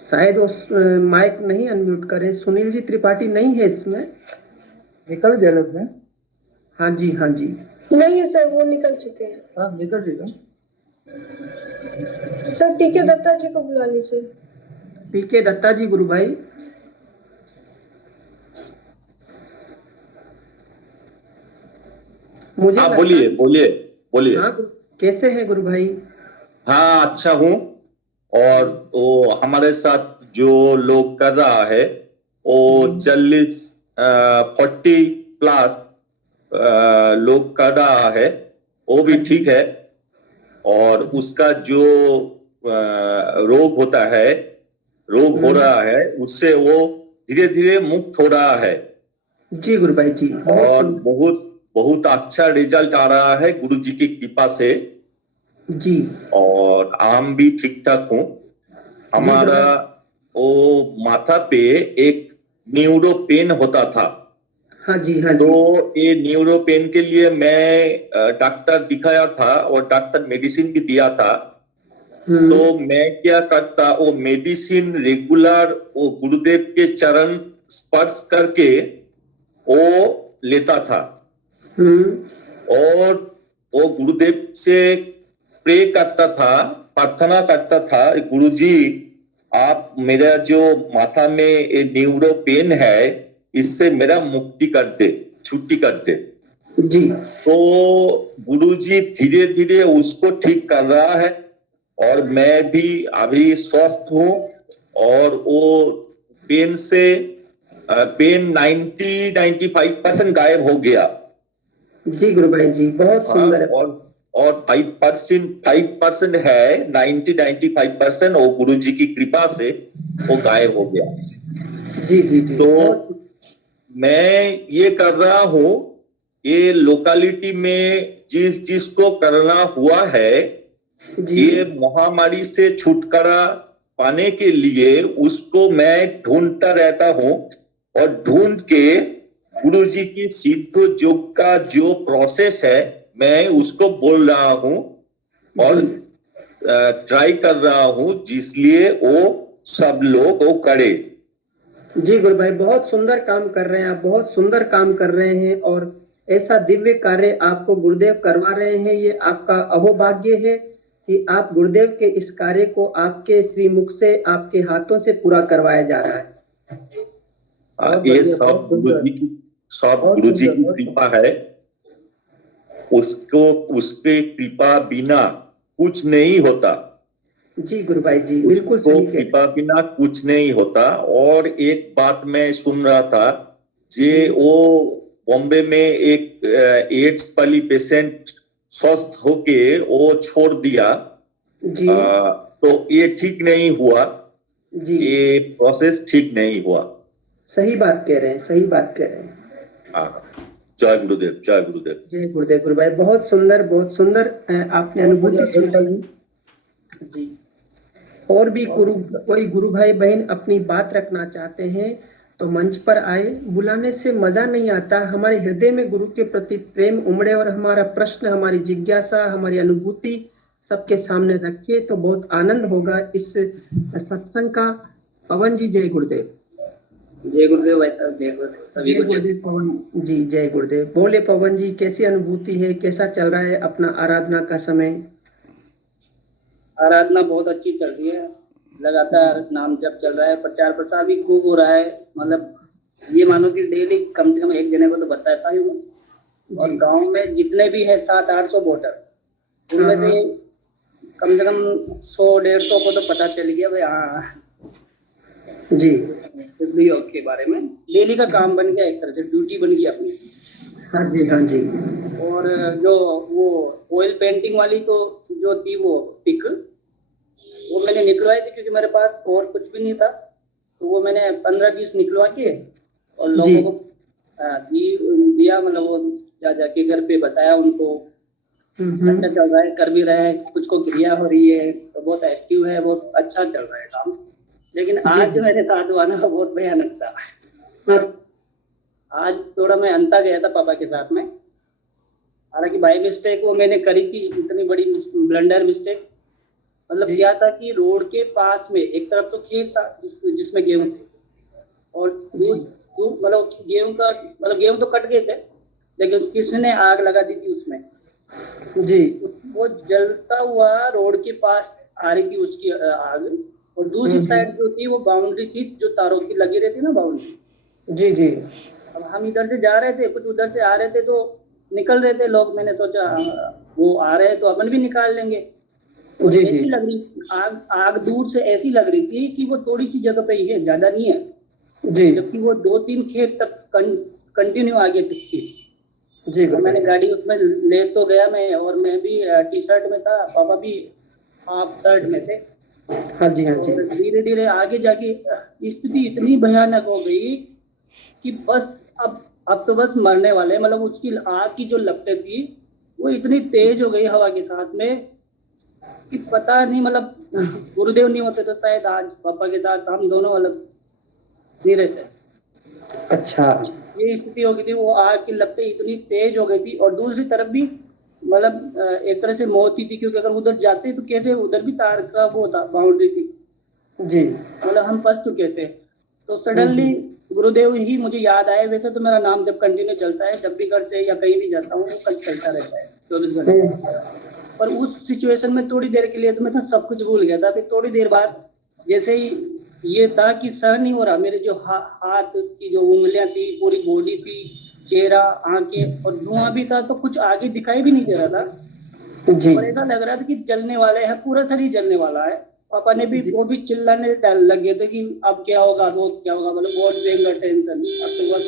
शायद उस माइक नहीं अनम्यूट करें। सुनील जी त्रिपाठी नहीं है इसमें, निकल गया लगता है। हाँ जी हाँ जी, नहीं है सर, वो निकल चुके हैं। हाँ निकल चुका। सर टीके दत्ता जी को बुला लीजिए। पीके दत्ता जी गुरु भाई। मुझे हाँ बोलिए बोलिए बोलिए। हाँ, कैसे हैं गुरु भाई? हाँ अच्छा हूँ। और वो हमारे साथ जो लोग कर रहा है वो 40 प्लस लोग कर रहा है, वो भी ठीक है। और उसका जो रोग होता है, रोग हो रहा है, उससे वो धीरे धीरे मुक्त हो रहा है। जी गुरु भाई जी। और बहुत बहुत अच्छा रिजल्ट आ रहा है गुरु जी की कृपा से जी। और हम भी ठीक ठाक हूँ। हमारा वो माथा पे एक न्यूरो पेन होता था। हाँ जी हाँ जी। तो ये न्यूरो पेन के लिए मैं डॉक्टर दिखाया था और डॉक्टर मेडिसिन भी दिया था। तो मैं क्या करता, वो मेडिसिन रेगुलर वो गुरुदेव के चरण स्पर्श करके वो लेता था। और वो गुरुदेव से प्रे करता था, प्रार्थना करता था, गुरुजी आप मेरा जो माथा में न्यूरो पेन है इससे मेरा मुक्ति कर दे, छुट्टी कर दे। जी। तो गुरुजी धीरे धीरे उसको ठीक कर रहा है और मैं भी अभी स्वस्थ हूँ। और वो पेन से पेन 90-95% गायब हो गया। जी गुरु भाई जी, बहुत सुंदर है। और 5% है, 90-95% वो गुरु जी की कृपा से वो गायब हो गया। जी जी जी। तो मैं ये कर रहा हूँ, ये लोकेलिटी में जिसको करना हुआ है, ये महामारी से छुटकारा पाने के लिए उसको मैं ढूंढता रहता हूँ और ढूंढ के गुरुजी की सिद्ध योग का जो प्रोसेस है मैं उसको बोल रहा हूँ और ट्राई कर रहा हूँ जिसलिए वो सब लोग वो करे। जी गुरु भाई, बहुत सुंदर काम कर रहे हैं आप, बहुत सुंदर काम कर रहे हैं और ऐसा दिव्य कार्य आपको गुरुदेव करवा रहे हैं। ये आपका अहोभाग्य है कि आप गुरुदेव के इस कार्य को आपके श्रीमुख से, आपके हाथों से पूरा करवाया जा रहा है। ये सब गुरुजी की कृपा है। उसको उसके कृपा बिना कुछ नहीं होता। जी गुरु भाई जी, बिल्कुल सही है। कृपा बिना कुछ नहीं होता। और एक बात मैं सुन रहा था जे वो बॉम्बे में एक एड्स वाली पेशेंट स्वस्थ होके वो छोड़ दिया जी। तो ये ठीक नहीं हुआ जी, ये प्रोसेस ठीक नहीं हुआ। सही बात कह रहे हैं, सही बात कह रहे हैं। हाँ, जय गुरुदेव, जय गुरुदेव। जय गुरुदेव। गुरु भाई बहुत सुंदर, बहुत सुंदर आपने अनुभूति सुनाई। जी, और भी कोई गुरु भाई बहन अपनी बात रखना चाहते हैं तो मंच पर आए। बुलाने से मजा नहीं आता, हमारे हृदय में गुरु के प्रति प्रेम उमड़े और हमारा प्रश्न, हमारी जिज्ञासा, हमारी अनुभूति सबके सामने रखिए तो बहुत आनंद होगा इस सत्संग का। पवन जी, जय गुरुदेव। जय गुरुदेव भाई साहब, जय गुरुदेव सभी जय को। गुरुदेव पवन जी, जय गुरुदेव। बोले पवन जी, कैसी अनुभूति है, कैसा चल रहा है अपना आराधना का समय? आराधना बहुत अच्छी चल रही है, लगातार नाम जप चल रहा है, प्रचार प्रसार भी खूब हो रहा है। मतलब ये मानो कि डेली कम से कम एक जने को तो बताता ही हूँ। और गांव में जितने भी है 700-800 वोटर, उनमें से कम से कम 100-150 को तो पता चल गया भाई। हाँ जी, सिद्ध योग के बारे में डेली का काम बन गया, एक तरह से ड्यूटी बन गई अपनी। हाँ जी, हाँ जी। और जो वो ऑयल पेंटिंग वाली तो जो थी वो पिक, वो मैंने निकलवाई थी क्योंकि मेरे पास और कुछ भी नहीं था, तो वो मैंने 15-20 निकलवा के और लोगों को दिया। मतलब वो जा जाके घर पे बताया उनको, अच्छा चल रहा है, कर भी रहे हैं, कुछ को क्रिया हो रही है, तो बहुत एक्टिव है, बहुत अच्छा चल रहा है काम। लेकिन आज जो मेरे साथ हुआ ना बहुत भयानक था। आज थोड़ा मैं अंता गया था पापा के साथ में, हालांकि बाई मिस्टेक वो मैंने करी थी, इतनी बड़ी ब्लंडर मिस्टेक। मतलब क्या था कि रोड के पास में एक तरफ तो खेत था जिसमें गेहूं थे, और मतलब गेहूं तो कट गए थे, लेकिन किसने आग लगा दी थी उसमें। जी, वो जलता हुआ रोड के पास आ रही थी उसकी आग, और दूसरी साइड जो थी वो बाउंड्री थी जो तारों की लगी रहती ना बाउंड्री। जी जी। अब हम इधर से जा रहे थे, कुछ उधर से आ रहे थे, तो निकल रहे थे लोग। मैंने सोचा वो आ रहे हैं तो अपन भी निकाल लेंगे। जी ऐसी लग रही आग दूर से ऐसी लग रही थी कि वो थोड़ी सी जगह पे ही है, ज्यादा नहीं है जी। जबकि वो 2-3 खेत तक कंटिन्यू आगे थी। जी, तो मैंने गाड़ी उसमें ले तो गया मैं, और मैं भी टी शर्ट में था, पापा भी हाफ शर्ट में थे। हाँ जी, हाँ जी। धीरे धीरे आगे जाके स्थिति इतनी भयानक हो गई कि बस अब तो बस मरने वाले। मतलब उसकी आग की जो लपटें थी वो इतनी तेज हो गई हवा के साथ में कि पता नहीं, मतलब गुरुदेव नहीं होते तो शायद आज पापा के साथ हम दोनों अलग नहीं रहते। अच्छा, ये स्थिति हो गई थी। वो आग की लपटें इतनी तेज हो गई थी, और दूसरी तरफ भी मतलब एक तरह से मौत ही थी, क्योंकि अगर उधर जाते तो कैसे, उधर भी तार का वो था, बाउंड्री थी जी। मतलब हम फंस चुके थे। तो सडनली गुरुदेव ही मुझे याद आए। वैसे तो मेरा नाम जब कंटिन्यू चलता है, जब भी घर से या कहीं भी जाता हूँ, वो कल चलता रहता है 24 घंटे। पर उस सिचुएशन में थोड़ी देर के लिए तो मैं तो सब कुछ भूल गया था। फिर थोड़ी देर बाद जैसे ही ये था कि सहन नहीं हो रहा, मेरे जो हाथ की जो उंगलियां थी, पूरी बॉडी थी, चेहरा, आंखें, और धुआं भी था, तो कुछ आगे दिखाई भी नहीं दे रहा था जी। और ऐसा लग रहा था कि जलने वाले हैं, पूरा शरीर जलने वाला है। पापा ने भी वो भी चिल्लाने लग गए थे कि अब क्या होगा, रोज क्या होगा, मतलब बहुत देंगे टेंशन। अब तो बस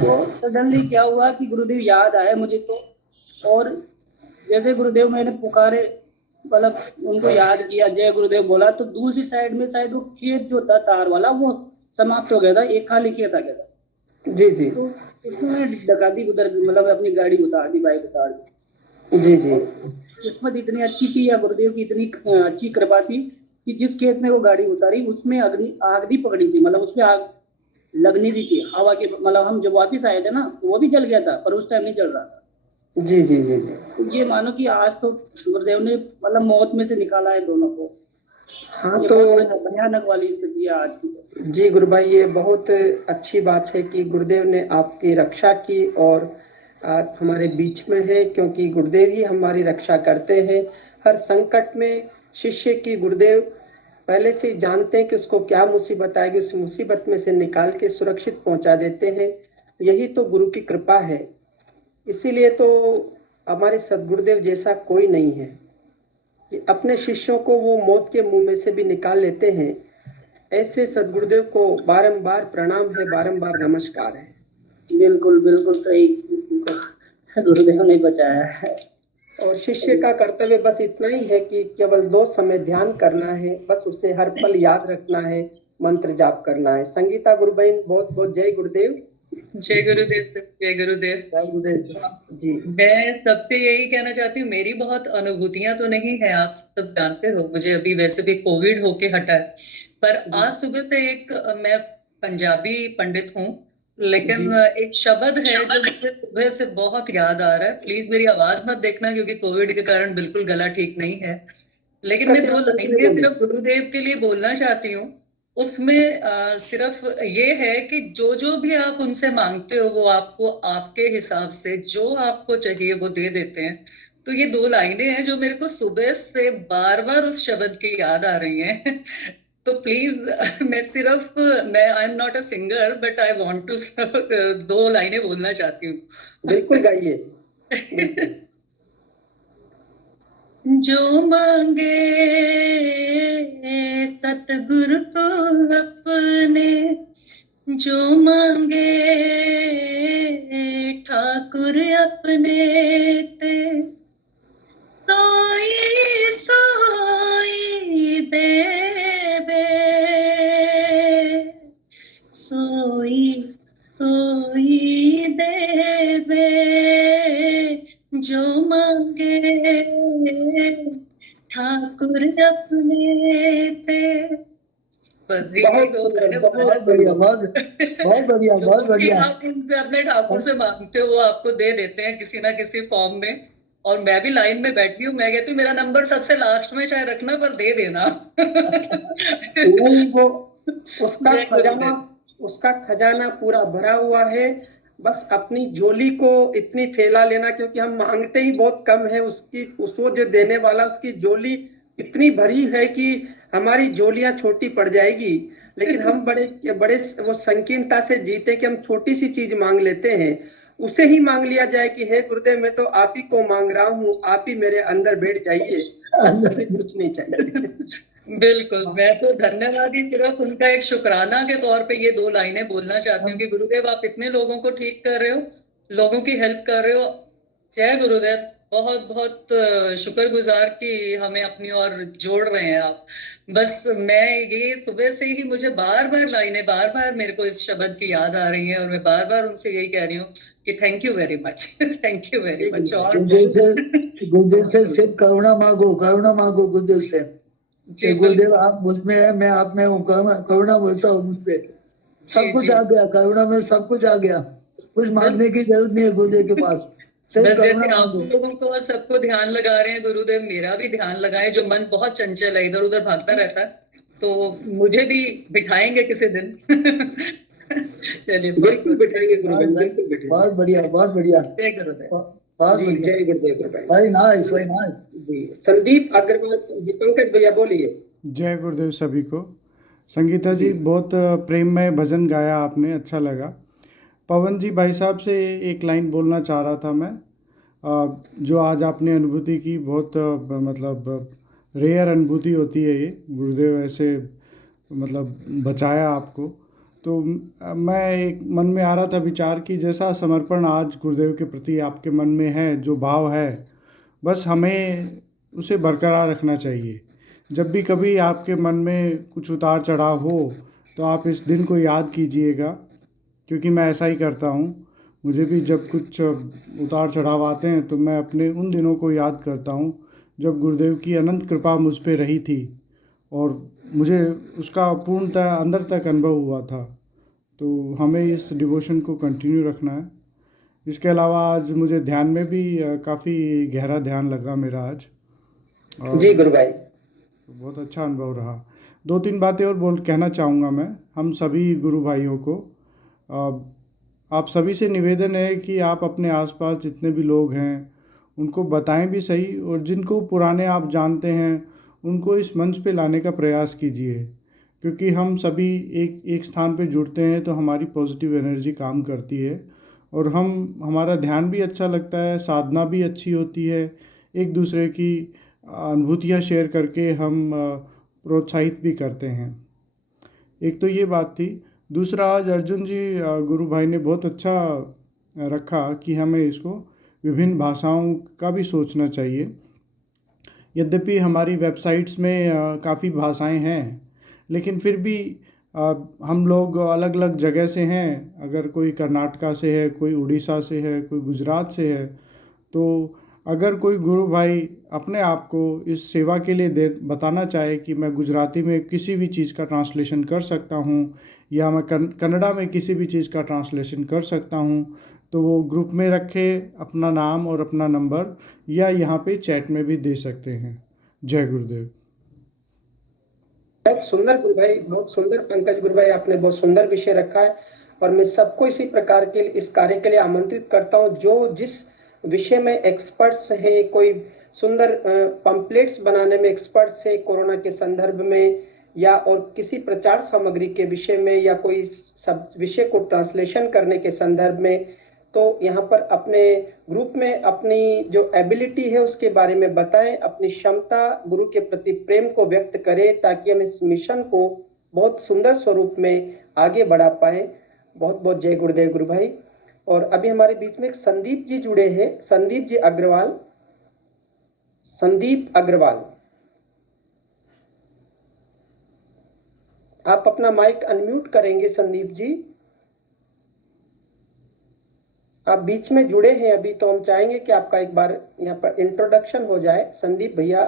तो सडनली क्या हुआ कि गुरुदेव याद आए मुझे तो, और जैसे गुरुदेव मैंने पुकारे, मतलब उनको याद किया, जय गुरुदेव बोला, तो दूसरी साइड में शायद वो खेत जो था तार वाला वो समाप्त हो गया था, एक खाली खेत आ गया था। जी जी। तो उसमें डका दी उधर, मतलब अपनी गाड़ी उतार दी, बाइक उतार दी। जी जी। किस्मत इतनी अच्छी थी या गुरुदेव की इतनी अच्छी कृपा थी कि जिस खेत में वो गाड़ी उतारी उसमें आग भी पकड़ी थी, मतलब उसमें आग लगनी भी थी हवा के, मतलब हम जब वापिस आए थे ना तो वो भी जल गया था पर उस टाइम नहीं जल रहा था। जी जी जी जी। तो ये मानो कि आज तो गुरुदेव ने मतलब मौत में से निकाला है दोनों को। हाँ ये तो बहुत भयानक वाली स्थिति है आज की। जी गुरु भाई, ये बहुत अच्छी बात है कि गुरुदेव ने आपकी रक्षा की और आप हमारे बीच में है, क्योंकि गुरुदेव ही हमारी रक्षा करते हैं हर संकट में। शिष्य की गुरुदेव पहले से ही जानते हैं कि उसको क्या मुसीबत आएगी, उस मुसीबत में से निकाल के सुरक्षित पहुंचा देते हैं। यही तो गुरु की कृपा है। इसीलिए तो हमारे सदगुरुदेव जैसा कोई नहीं है कि अपने शिष्यों को वो मौत के मुंह में से भी निकाल लेते हैं। ऐसे सदगुरुदेव को बारंबार प्रणाम है, बारंबार नमस्कार है। बिल्कुल बिल्कुल सही, गुरुदेव ने बचाया है। और शिष्य का कर्तव्य बस इतना ही है कि केवल 2 समय ध्यान करना है, बस उसे हर पल याद रखना है, मंत्र जाप करना है। संगीता गुरु बहन बहुत बहुत जय गुरुदेव। जय गुरुदेव, जय गुरुदेव। जी मैं सबसे यही कहना चाहती हूँ, मेरी बहुत अनुभूतियां तो नहीं है, आप सब जानते हो मुझे अभी वैसे भी कोविड होके हटा है, पर आज सुबह से मैं पंजाबी पंडित हूँ, लेकिन एक शब्द है जो मुझे सुबह से बहुत याद आ रहा है। प्लीज मेरी आवाज मत देखना क्योंकि कोविड के कारण बिल्कुल गला ठीक नहीं है, लेकिन मैं 2 लाइनें सिर्फ गुरुदेव के लिए बोलना चाहती हूँ। उसमें सिर्फ ये है कि जो जो भी आप उनसे मांगते हो वो आपको आपके हिसाब से जो आपको चाहिए वो दे देते हैं। तो ये 2 लाइनें हैं जो मेरे को सुबह से बार बार उस शब्द की याद आ रही हैं। तो प्लीज मैं I am not a singer but I want to 2 लाइनें बोलना चाहती हूँ। बिल्कुल गाइए। जो मांगे सतगुरु को अपने, जो मांगे ठाकुर अपने ते, सोई सोई देवे, सोई सोई देवे, जो मांगे ठाकुर अपने ते। बहुत बढ़िया, बहुत बढ़िया, बहुत बढ़िया। आप उनसे अपने ठाकुर से मांगते हो वो आपको दे देते हैं किसी ना किसी फॉर्म में। और मैं भी लाइन में बैठी हूँ, मैं कहती हूँ मेरा नंबर सबसे लास्ट में चाहे रखना पर दे देना। वो उसका खजाना पूरा भरा हुआ है, बस अपनी झोली को इतनी फैला लेना, क्योंकि हम मांगते ही बहुत कम है। उसको जो देने वाला उसकी झोली इतनी भरी है कि हमारी झोलियां छोटी पड़ जाएगी, लेकिन हम बड़े बड़े वो संकीर्णता से जीते कि हम छोटी सी चीज मांग लेते हैं। उसे ही मांग लिया जाए कि हे गुरुदेव मैं तो आप ही को मांग रहा हूँ, आप ही मेरे अंदर बैठ जाइए, कुछ नहीं चाहिए। बिल्कुल, मैं तो धन्यवाद ही सिर्फ उनका एक शुक्राना के तौर पे ये 2 लाइनें बोलना चाहती हूँ कि गुरुदेव आप इतने लोगों को ठीक कर रहे हो, लोगों की हेल्प कर रहे हो। जय गुरुदेव। बहुत बहुत शुक्रगुजार कि हमें अपनी ओर जोड़ रहे हैं आप। बस मैं ये सुबह से ही मुझे बार बार मेरे को इस शब्द की याद आ रही है और मैं बार बार उनसे यही कह रही हूँ कि thank you very much, thank you very much. और गुरुदेव से सिर्फ करुणा मांगो गुरुदेव से। गुरुदेव आप मुझ में है, मैं आप में हूँ, करुणा बरसा हूँ मुझ पे। सब कुछ आ गया, करुणा में सब कुछ आ गया, कुछ मांगने की जरूरत नहीं है गुरुदेव के पास। बस जैसे आप लोगों को और सबको ध्यान लगा रहे हैं गुरुदेव, मेरा भी ध्यान लगाए। जो मन बहुत चंचल है, इधर उधर भागता रहता है, तो मुझे भी बिठाएंगे किसी दिन। चलिए बिल्कुल बिठाएंगे गुरुदेव, बिल्कुल बिठाएंगे। बहुत बढ़िया, बहुत बढ़िया। जय गुरुदेव। बहुत बढ़िया। जय Gurudev. Very nice, very nice. Sandeep Agarwal ji, Pankaj भैया बोलिए। जय गुरुदेव सभी को। संगीता जी बहुत प्रेममय भजन गाया आपने, अच्छा लगा। पवन जी, भाई साहब से एक लाइन बोलना चाह रहा था मैं। जो आज आपने अनुभूति की, बहुत मतलब रेयर अनुभूति होती है ये, गुरुदेव ऐसे मतलब बचाया आपको। तो मैं एक मन में आ रहा था विचार कि जैसा समर्पण आज गुरुदेव के प्रति आपके मन में है, जो भाव है, बस हमें उसे बरकरार रखना चाहिए। जब भी कभी आपके मन में कुछ उतार चढ़ाव हो तो आप इस दिन को याद कीजिएगा, क्योंकि मैं ऐसा ही करता हूँ। मुझे भी जब कुछ उतार चढ़ाव आते हैं तो मैं अपने उन दिनों को याद करता हूँ जब गुरुदेव की अनंत कृपा मुझ पे रही थी, और मुझे उसका पूर्णतः अंदर तक अनुभव हुआ था। तो हमें इस डिवोशन को कंटिन्यू रखना है। इसके अलावा आज मुझे ध्यान में भी काफ़ी गहरा ध्यान लगा मेरा आज। जी गुरु भाई। बहुत अच्छा अनुभव रहा। 2-3 बातें और कहना चाहूँगा मैं हम सभी गुरु भाइयों को। आप सभी से निवेदन है कि आप अपने आसपास जितने भी लोग हैं उनको बताएं भी सही, और जिनको पुराने आप जानते हैं उनको इस मंच पे लाने का प्रयास कीजिए, क्योंकि हम सभी एक स्थान पे जुड़ते हैं तो हमारी पॉजिटिव एनर्जी काम करती है और हमारा ध्यान भी अच्छा लगता है, साधना भी अच्छी होती है, एक दूसरे की अनुभूतियाँ शेयर करके हम प्रोत्साहित भी करते हैं। एक तो ये बात थी। दूसरा, आज अर्जुन जी गुरु भाई ने बहुत अच्छा रखा कि हमें इसको विभिन्न भाषाओं का भी सोचना चाहिए। यद्यपि हमारी वेबसाइट्स में काफ़ी भाषाएं हैं, लेकिन फिर भी हम लोग अलग अलग जगह से हैं। अगर कोई कर्नाटका से है, कोई उड़ीसा से है, कोई गुजरात से है, तो अगर कोई गुरु भाई अपने आप को इस सेवा के लिए बताना चाहे कि मैं गुजराती में किसी भी चीज़ का ट्रांसलेशन कर सकता हूँ या मैं कन्नड़ा में किसी भी चीज़ का ट्रांसलेशन कर सकता हूँ, तो वो ग्रुप में रखे अपना नाम और अपना नंबर, या यहाँ पे चैट में भी दे सकते हैं। जय गुरुदेव। बहुत सुंदर गुरु भाई, बहुत सुंदर पंकज गुरु भाई, आपने बहुत सुंदर विषय रखा है और मैं सबको इसी प्रकार के इस कार्य के लिए आमंत्रित करता हूँ जो जिस विषय में एक्सपर्ट्स है, कोई सुंदर पंपलेट्स बनाने में एक्सपर्ट्स है कोरोना के संदर्भ में, या और किसी प्रचार सामग्री के विषय में, या कोई सब विषय को ट्रांसलेशन करने के संदर्भ में, तो यहाँ पर अपने ग्रुप में अपनी जो एबिलिटी है उसके बारे में बताएं, अपनी क्षमता, गुरु के प्रति प्रेम को व्यक्त करें, ताकि हम इस मिशन को बहुत सुंदर स्वरूप में आगे बढ़ा पाए। बहुत बहुत जय गुरुदेव गुरु भाई। और अभी हमारे बीच में एक संदीप जी जुड़े हैं, संदीप जी अग्रवाल। संदीप अग्रवाल, आप अपना माइक अनम्यूट करेंगे। संदीप जी, आप बीच में जुड़े हैं अभी, तो हम चाहेंगे कि आपका एक बार यहाँ पर इंट्रोडक्शन हो जाए। संदीप भैया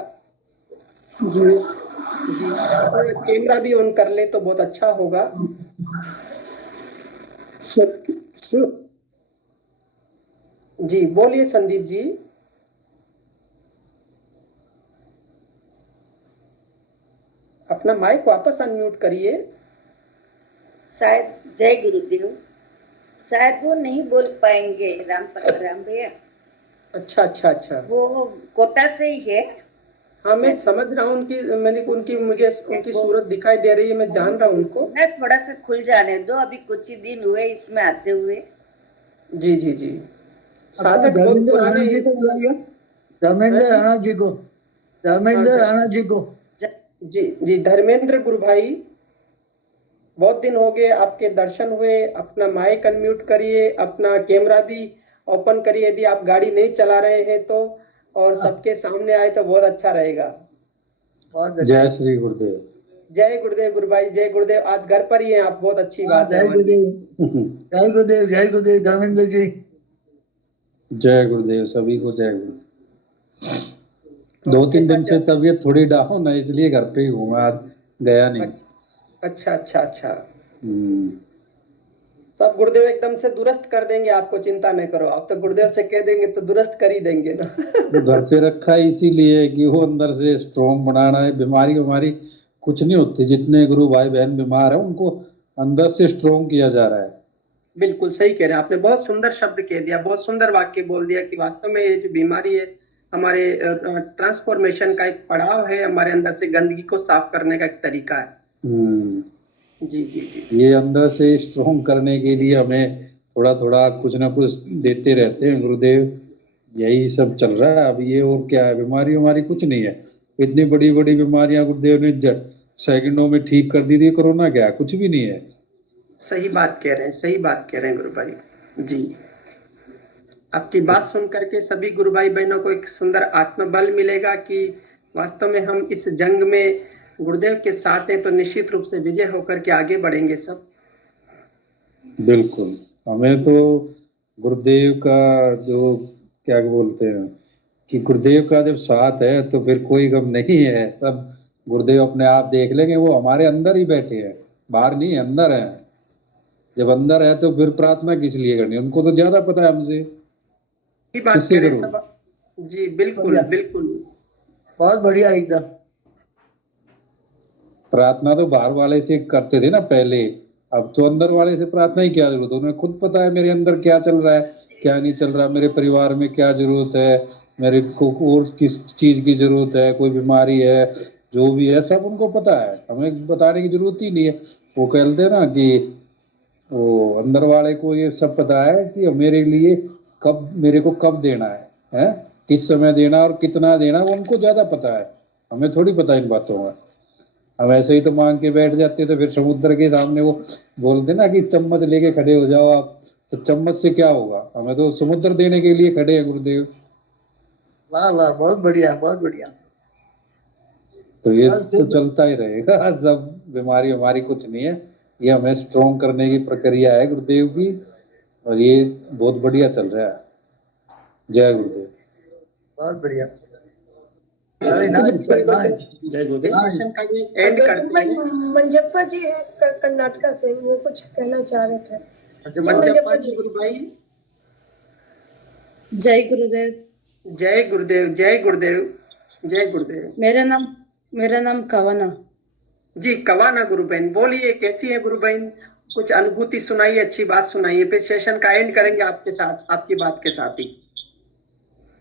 जी, अपना कैमरा भी ऑन कर ले तो बहुत अच्छा होगा। जी बोलिए संदीप जी। अपना माइक वापस अनम्यूट करिए। शायद जय गुरुदेव, शायद वो नहीं बोल पाएंगे राम भैया। अच्छा अच्छा अच्छा, वो कोटा से ही है। हाँ मैं समझ रहा हूँ मुझे उनकी सूरत दिखाई दे रही है, मैं जान रहा हूँ उनको। मैं थोड़ा सा खुल जाने दो, अभी कुछ ही दिन हुए इसमें आते हुए। जी जी जी, साधक बहुत पुराने। जी को बुलाइए, धर्मेंद्र राणा जी को, धर्मेंद्र राणा जी को। जी जी, धर्मेंद्र गुरु भाई, बहुत दिन हो गए आपके दर्शन हुए। अपना माइक अनम्यूट करिए, अपना कैमरा भी ओपन करिए यदि आप गाड़ी नहीं चला रहे हैं तो, और सबके सामने आए तो बहुत अच्छा रहेगा। जय श्री गुरुदेव। जय गुरुदेव गुरु भाई, जय गुरुदेव। आज घर पर ही हैं आप, बहुत अच्छी बात है। जय गुरुदेव, जय गुरुदेव, जय गुरुदेव धर्मेंद्र जी। जय गुरुदेव, सभी को जय गुरुदेव। 2-3 दिन से तबीयत थोड़ी डाउन है, इसलिए घर पे ही हूँ, आज गया नहीं। अच्छा अच्छा अच्छा, सब गुरुदेव एकदम से दुरुस्त कर देंगे आपको, चिंता नहीं करो। आप तो गुरुदेव से कह देंगे तो दुरुस्त कर ही देंगे ना। तो घर पे रखा है इसीलिए कि वो अंदर से स्ट्रॉन्ग बनाना है। बीमारी हमारी कुछ नहीं होती, जितने गुरु भाई बहन बीमार है उनको अंदर से स्ट्रॉन्ग किया जा रहा है। बिल्कुल सही कह रहे हैं आपने, बहुत सुंदर शब्द कह दिया, बहुत सुंदर वाक्य बोल दिया कि वास्तव में ये जो बीमारी है हमारे ट्रांसफॉर्मेशन का एक पड़ाव है, हमारे अंदर से गंदगी को साफ करने का एक तरीका है। जी जी जी, ये अंदर से स्ट्रॉन्ग करने के लिए हमें थोड़ा थोड़ा कुछ ना कुछ देते रहते हैं गुरुदेव, यही सब चल रहा है। अब ये और क्या है, बीमारी हमारी कुछ नहीं है। इतनी बड़ी बड़ी बीमारियां गुरुदेव ने सेकंडों में ठीक कर दी थी, कोरोना क्या है, कुछ भी नहीं है। सही बात कह रहे हैं, सही बात कह रहे हैं गुरु भाई जी। आपकी बात सुन करके सभी गुरु भाई बहनों को एक सुंदर आत्मबल मिलेगा कि वास्तव में हम इस जंग में गुरुदेव के साथ हैं, तो निश्चित रूप से विजय होकर के आगे बढ़ेंगे सब। बिल्कुल, हमें तो गुरुदेव का जो क्या बोलते हैं कि गुरुदेव का जब साथ है तो फिर कोई गम नहीं है, सब गुरुदेव अपने आप देख लेंगे, वो हमारे अंदर ही बैठे हैं, बाहर नहीं, अंदर है। जब अंदर है तो फिर प्रार्थना किस लिए करनी, उनको तो ज्यादा पता है हमसे, की बात किससे करें करूं? सब। जी बिल्कुल बढ़िया। बिल्कुल। बहुत बढ़िया एकदम। प्रार्थना तो बाहर वाले से करते थे ना पहले, अब तो अंदर वाले से प्रार्थना ही क्या जरूरत है, उन्हें खुद पता है मेरे अंदर क्या चल रहा है, क्या नहीं चल रहा, मेरे परिवार में क्या जरूरत है, मेरे को और किस चीज की जरूरत है, कोई बीमारी है, जो भी है सब उनको पता है, हमें बताने की जरूरत ही नहीं है। वो कहते हैं ना कि वो अंदर वाले को ये सब पता है कि मेरे लिए कब, मेरे को कब देना है, किस समय देना और कितना देना, वो उनको ज्यादा पता है, हमें थोड़ी पता इन बातों का। हम ऐसे ही तो मांग के बैठ जाते, तो फिर समुद्र के सामने वो बोलते ना कि चम्मच लेके खड़े हो जाओ आप, तो चम्मच से क्या होगा, हमें तो समुद्र देने के लिए खड़े हैं गुरुदेव। वाह वाह, बहुत बढ़िया बहुत बढ़िया। तो ये बस तो चलता ही रहेगा, सब बीमारी हमारी कुछ नहीं है, ये हमें स्ट्रॉन्ग करने की प्रक्रिया है गुरुदेव की, और ये बहुत बढ़िया चल रहा है। जय गुरुदेव। बहुत बढ़िया। Very nice very nice. जय गुरुदेव। सेशन का ये एंड करते हैं। मंजप्पा जी है कर्नाटका से, वो कुछ कहना चाह रहे थे। जी मंजप्पा जी गुरु भाई। जय गुरुदेव। जय गुरुदेव जय गुरुदेव जय गुरुदेव। मेरा नाम कवना। जी कवाना गुरु बहन, बोलिए कैसी है गुरु बहन, कुछ अनुभूति सुनाइए, अच्छी बात सुनाइए, फिर सेशन का एंड करेंगे आपके साथ, आपकी बात के साथ ही।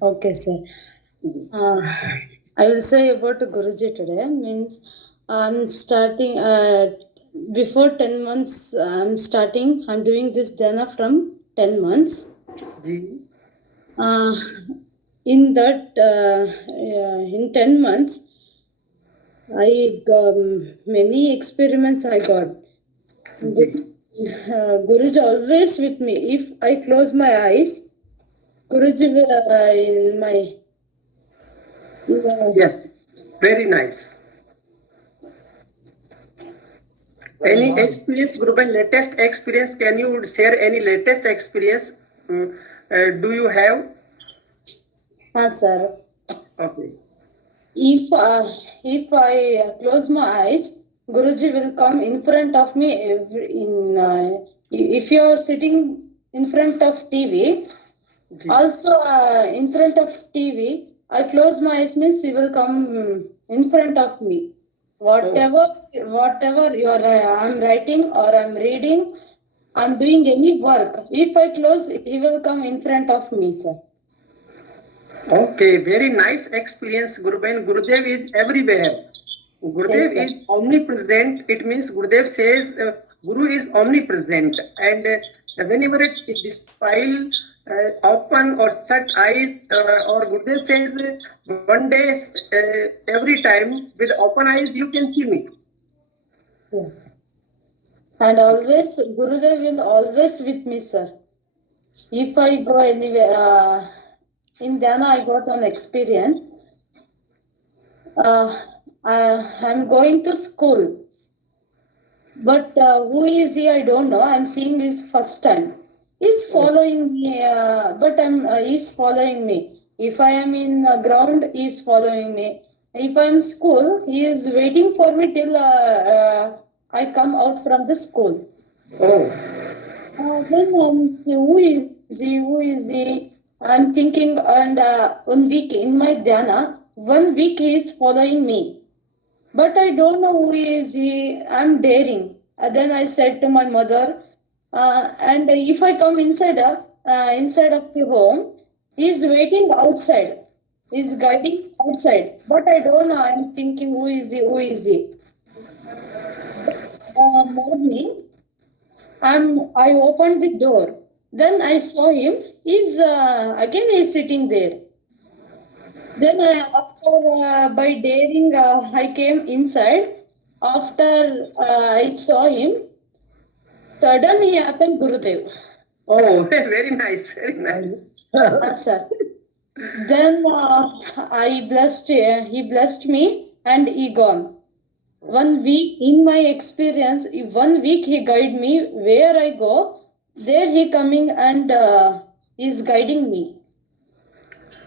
Okay, sir. I will say about Guruji today. Means I'm starting before 10 months. I'm doing this dhyana from 10 months. Ji. In that in 10 months, I got many experiments. I got. Guruji always with me. If I close my eyes, Guruji will in my. Yes, very nice. Any experience, Guru Bhai, latest experience? Can you share any latest experience? Do you have? Sir. Okay. If I close my eyes, Guruji will come in front of me. If you are sitting in front of TV, also in front of TV, I close my eyes means he will come in front of me. Whatever I'm writing or I'm reading, I'm doing any work. If I close, he will come in front of me, sir. Okay, very nice experience, Guru Bhai. Gurudev is everywhere. Gurudev Yes, is omnipresent. It means Gurudev says Guru is omnipresent, and whenever it is file open or shut eyes, or Gurudev says one day every time with open eyes you can see me. Yes. And always Gurudev will always with me, sir. If I go anywhere in Dhyana, I got an experience. I'm going to school, but who is he? I don't know. I'm seeing his first time. He's following me, but he's following me. If I am in ground, he's following me. If I'm school, he is waiting for me till I come out from the school. Oh. Then who is he? Who is he? I'm thinking, and 1 week in my dhyana, 1 week he is following me, but I don't know who is he. I'm daring. Then I said to my mother, and if I come inside of the home, he is waiting outside. He's guiding outside, but I don't know. I'm thinking, who is he? Who is he? Morning, I opened the door. Then I saw him. He's sitting there. Then after by daring, I came inside. After I saw him, suddenly happened Gurudev. Oh, very nice, very nice. Sir. Then he blessed me, and he gone. 1 week in my experience, 1 week he guide me where I go. There he coming and is guiding me.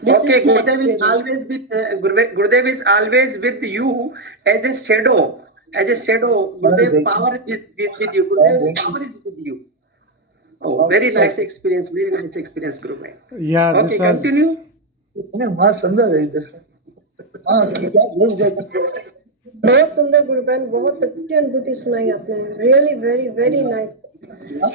This Okay, is my Gurudev is experience. always with Gurudev is always with you as a shadow. As a shadow, Gurudev power is with you. Gurudev's power is with you. Oh, very nice experience. Very nice experience, Gurudev. Yeah, Okay, this was continue. वहाँ सुंदर है इधर से हाँ बहुत सुंदर गुरुबहन, बहुत अच्छी अनुभूति सुनाई आपने। Really very very nice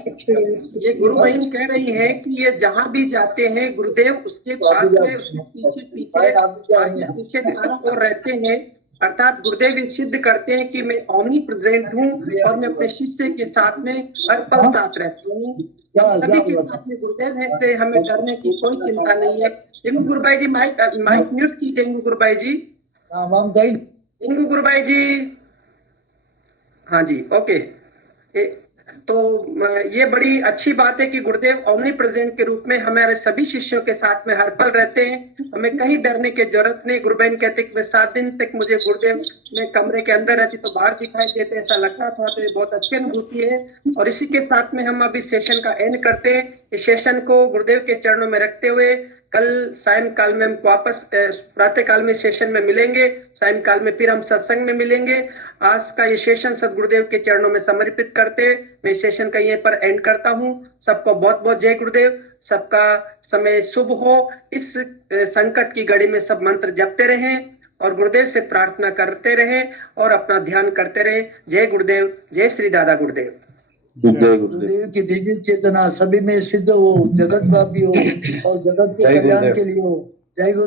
experience. ये गुरु बहन कह रही है कि ये जहाँ भी जाते हैं गुरुदेव उसके पास में, उसके पीछे पीछे आगे पीछे चारों ओर रहते हैं। अर्थात गुरुदेव ये सिद्ध करते हैं कि मैं ओमनी प्रेजेंट हूँ और मैं अपने शिष्य के साथ में हर पल साथ रहता हूँ। हम सभी के साथ में गुरुदेव है, इसलिए हमें डरने की कोई चिंता नहीं है। इंगू गुरुबाई जी माइक म्यूट कीजिए। इंगू गुरुबाई जी, इंगू गुरुबाई जी, हाँ जी, ओके। तो ये बड़ी अच्छी बात है कि गुरुदेव ओमनी प्रेजेंट के रूप में हमारे सभी शिष्यों के साथ में हर पल रहते हैं। हमें कहीं डरने की जरूरत नहीं। गुरु बहन कहते कि मैं 7 दिन तक मुझे गुरुदेव में कमरे के अंदर रहती तो बाहर दिखाई देते, ऐसा लगता था। तो ये बहुत अच्छी अनुभूति है। और इसी के साथ में हम अभी सेशन का एंड करते हैं। इस सेशन को गुरुदेव के चरणों में रखते हुए कल सायंकाल में हम वापस प्रातः काल में सेशन में मिलेंगे, सायंकाल में फिर हम सत्संग में मिलेंगे। आज का ये सेशन सदगुरुदेव के चरणों में समर्पित करते मैं सेशन का यहीं पर एंड करता हूँ। सबको बहुत बहुत जय गुरुदेव। सबका समय शुभ हो। इस संकट की घड़ी में सब मंत्र जपते रहें और गुरुदेव से प्रार्थना करते रहें और अपना ध्यान करते रहें। जय गुरुदेव, जय श्री दादा गुरुदेव। गुरुदेव की दिव्य चेतना सभी में सिद्ध हो, जगत व्यापी हो और जगत के कल्याण के लिए हो। जय गुरु।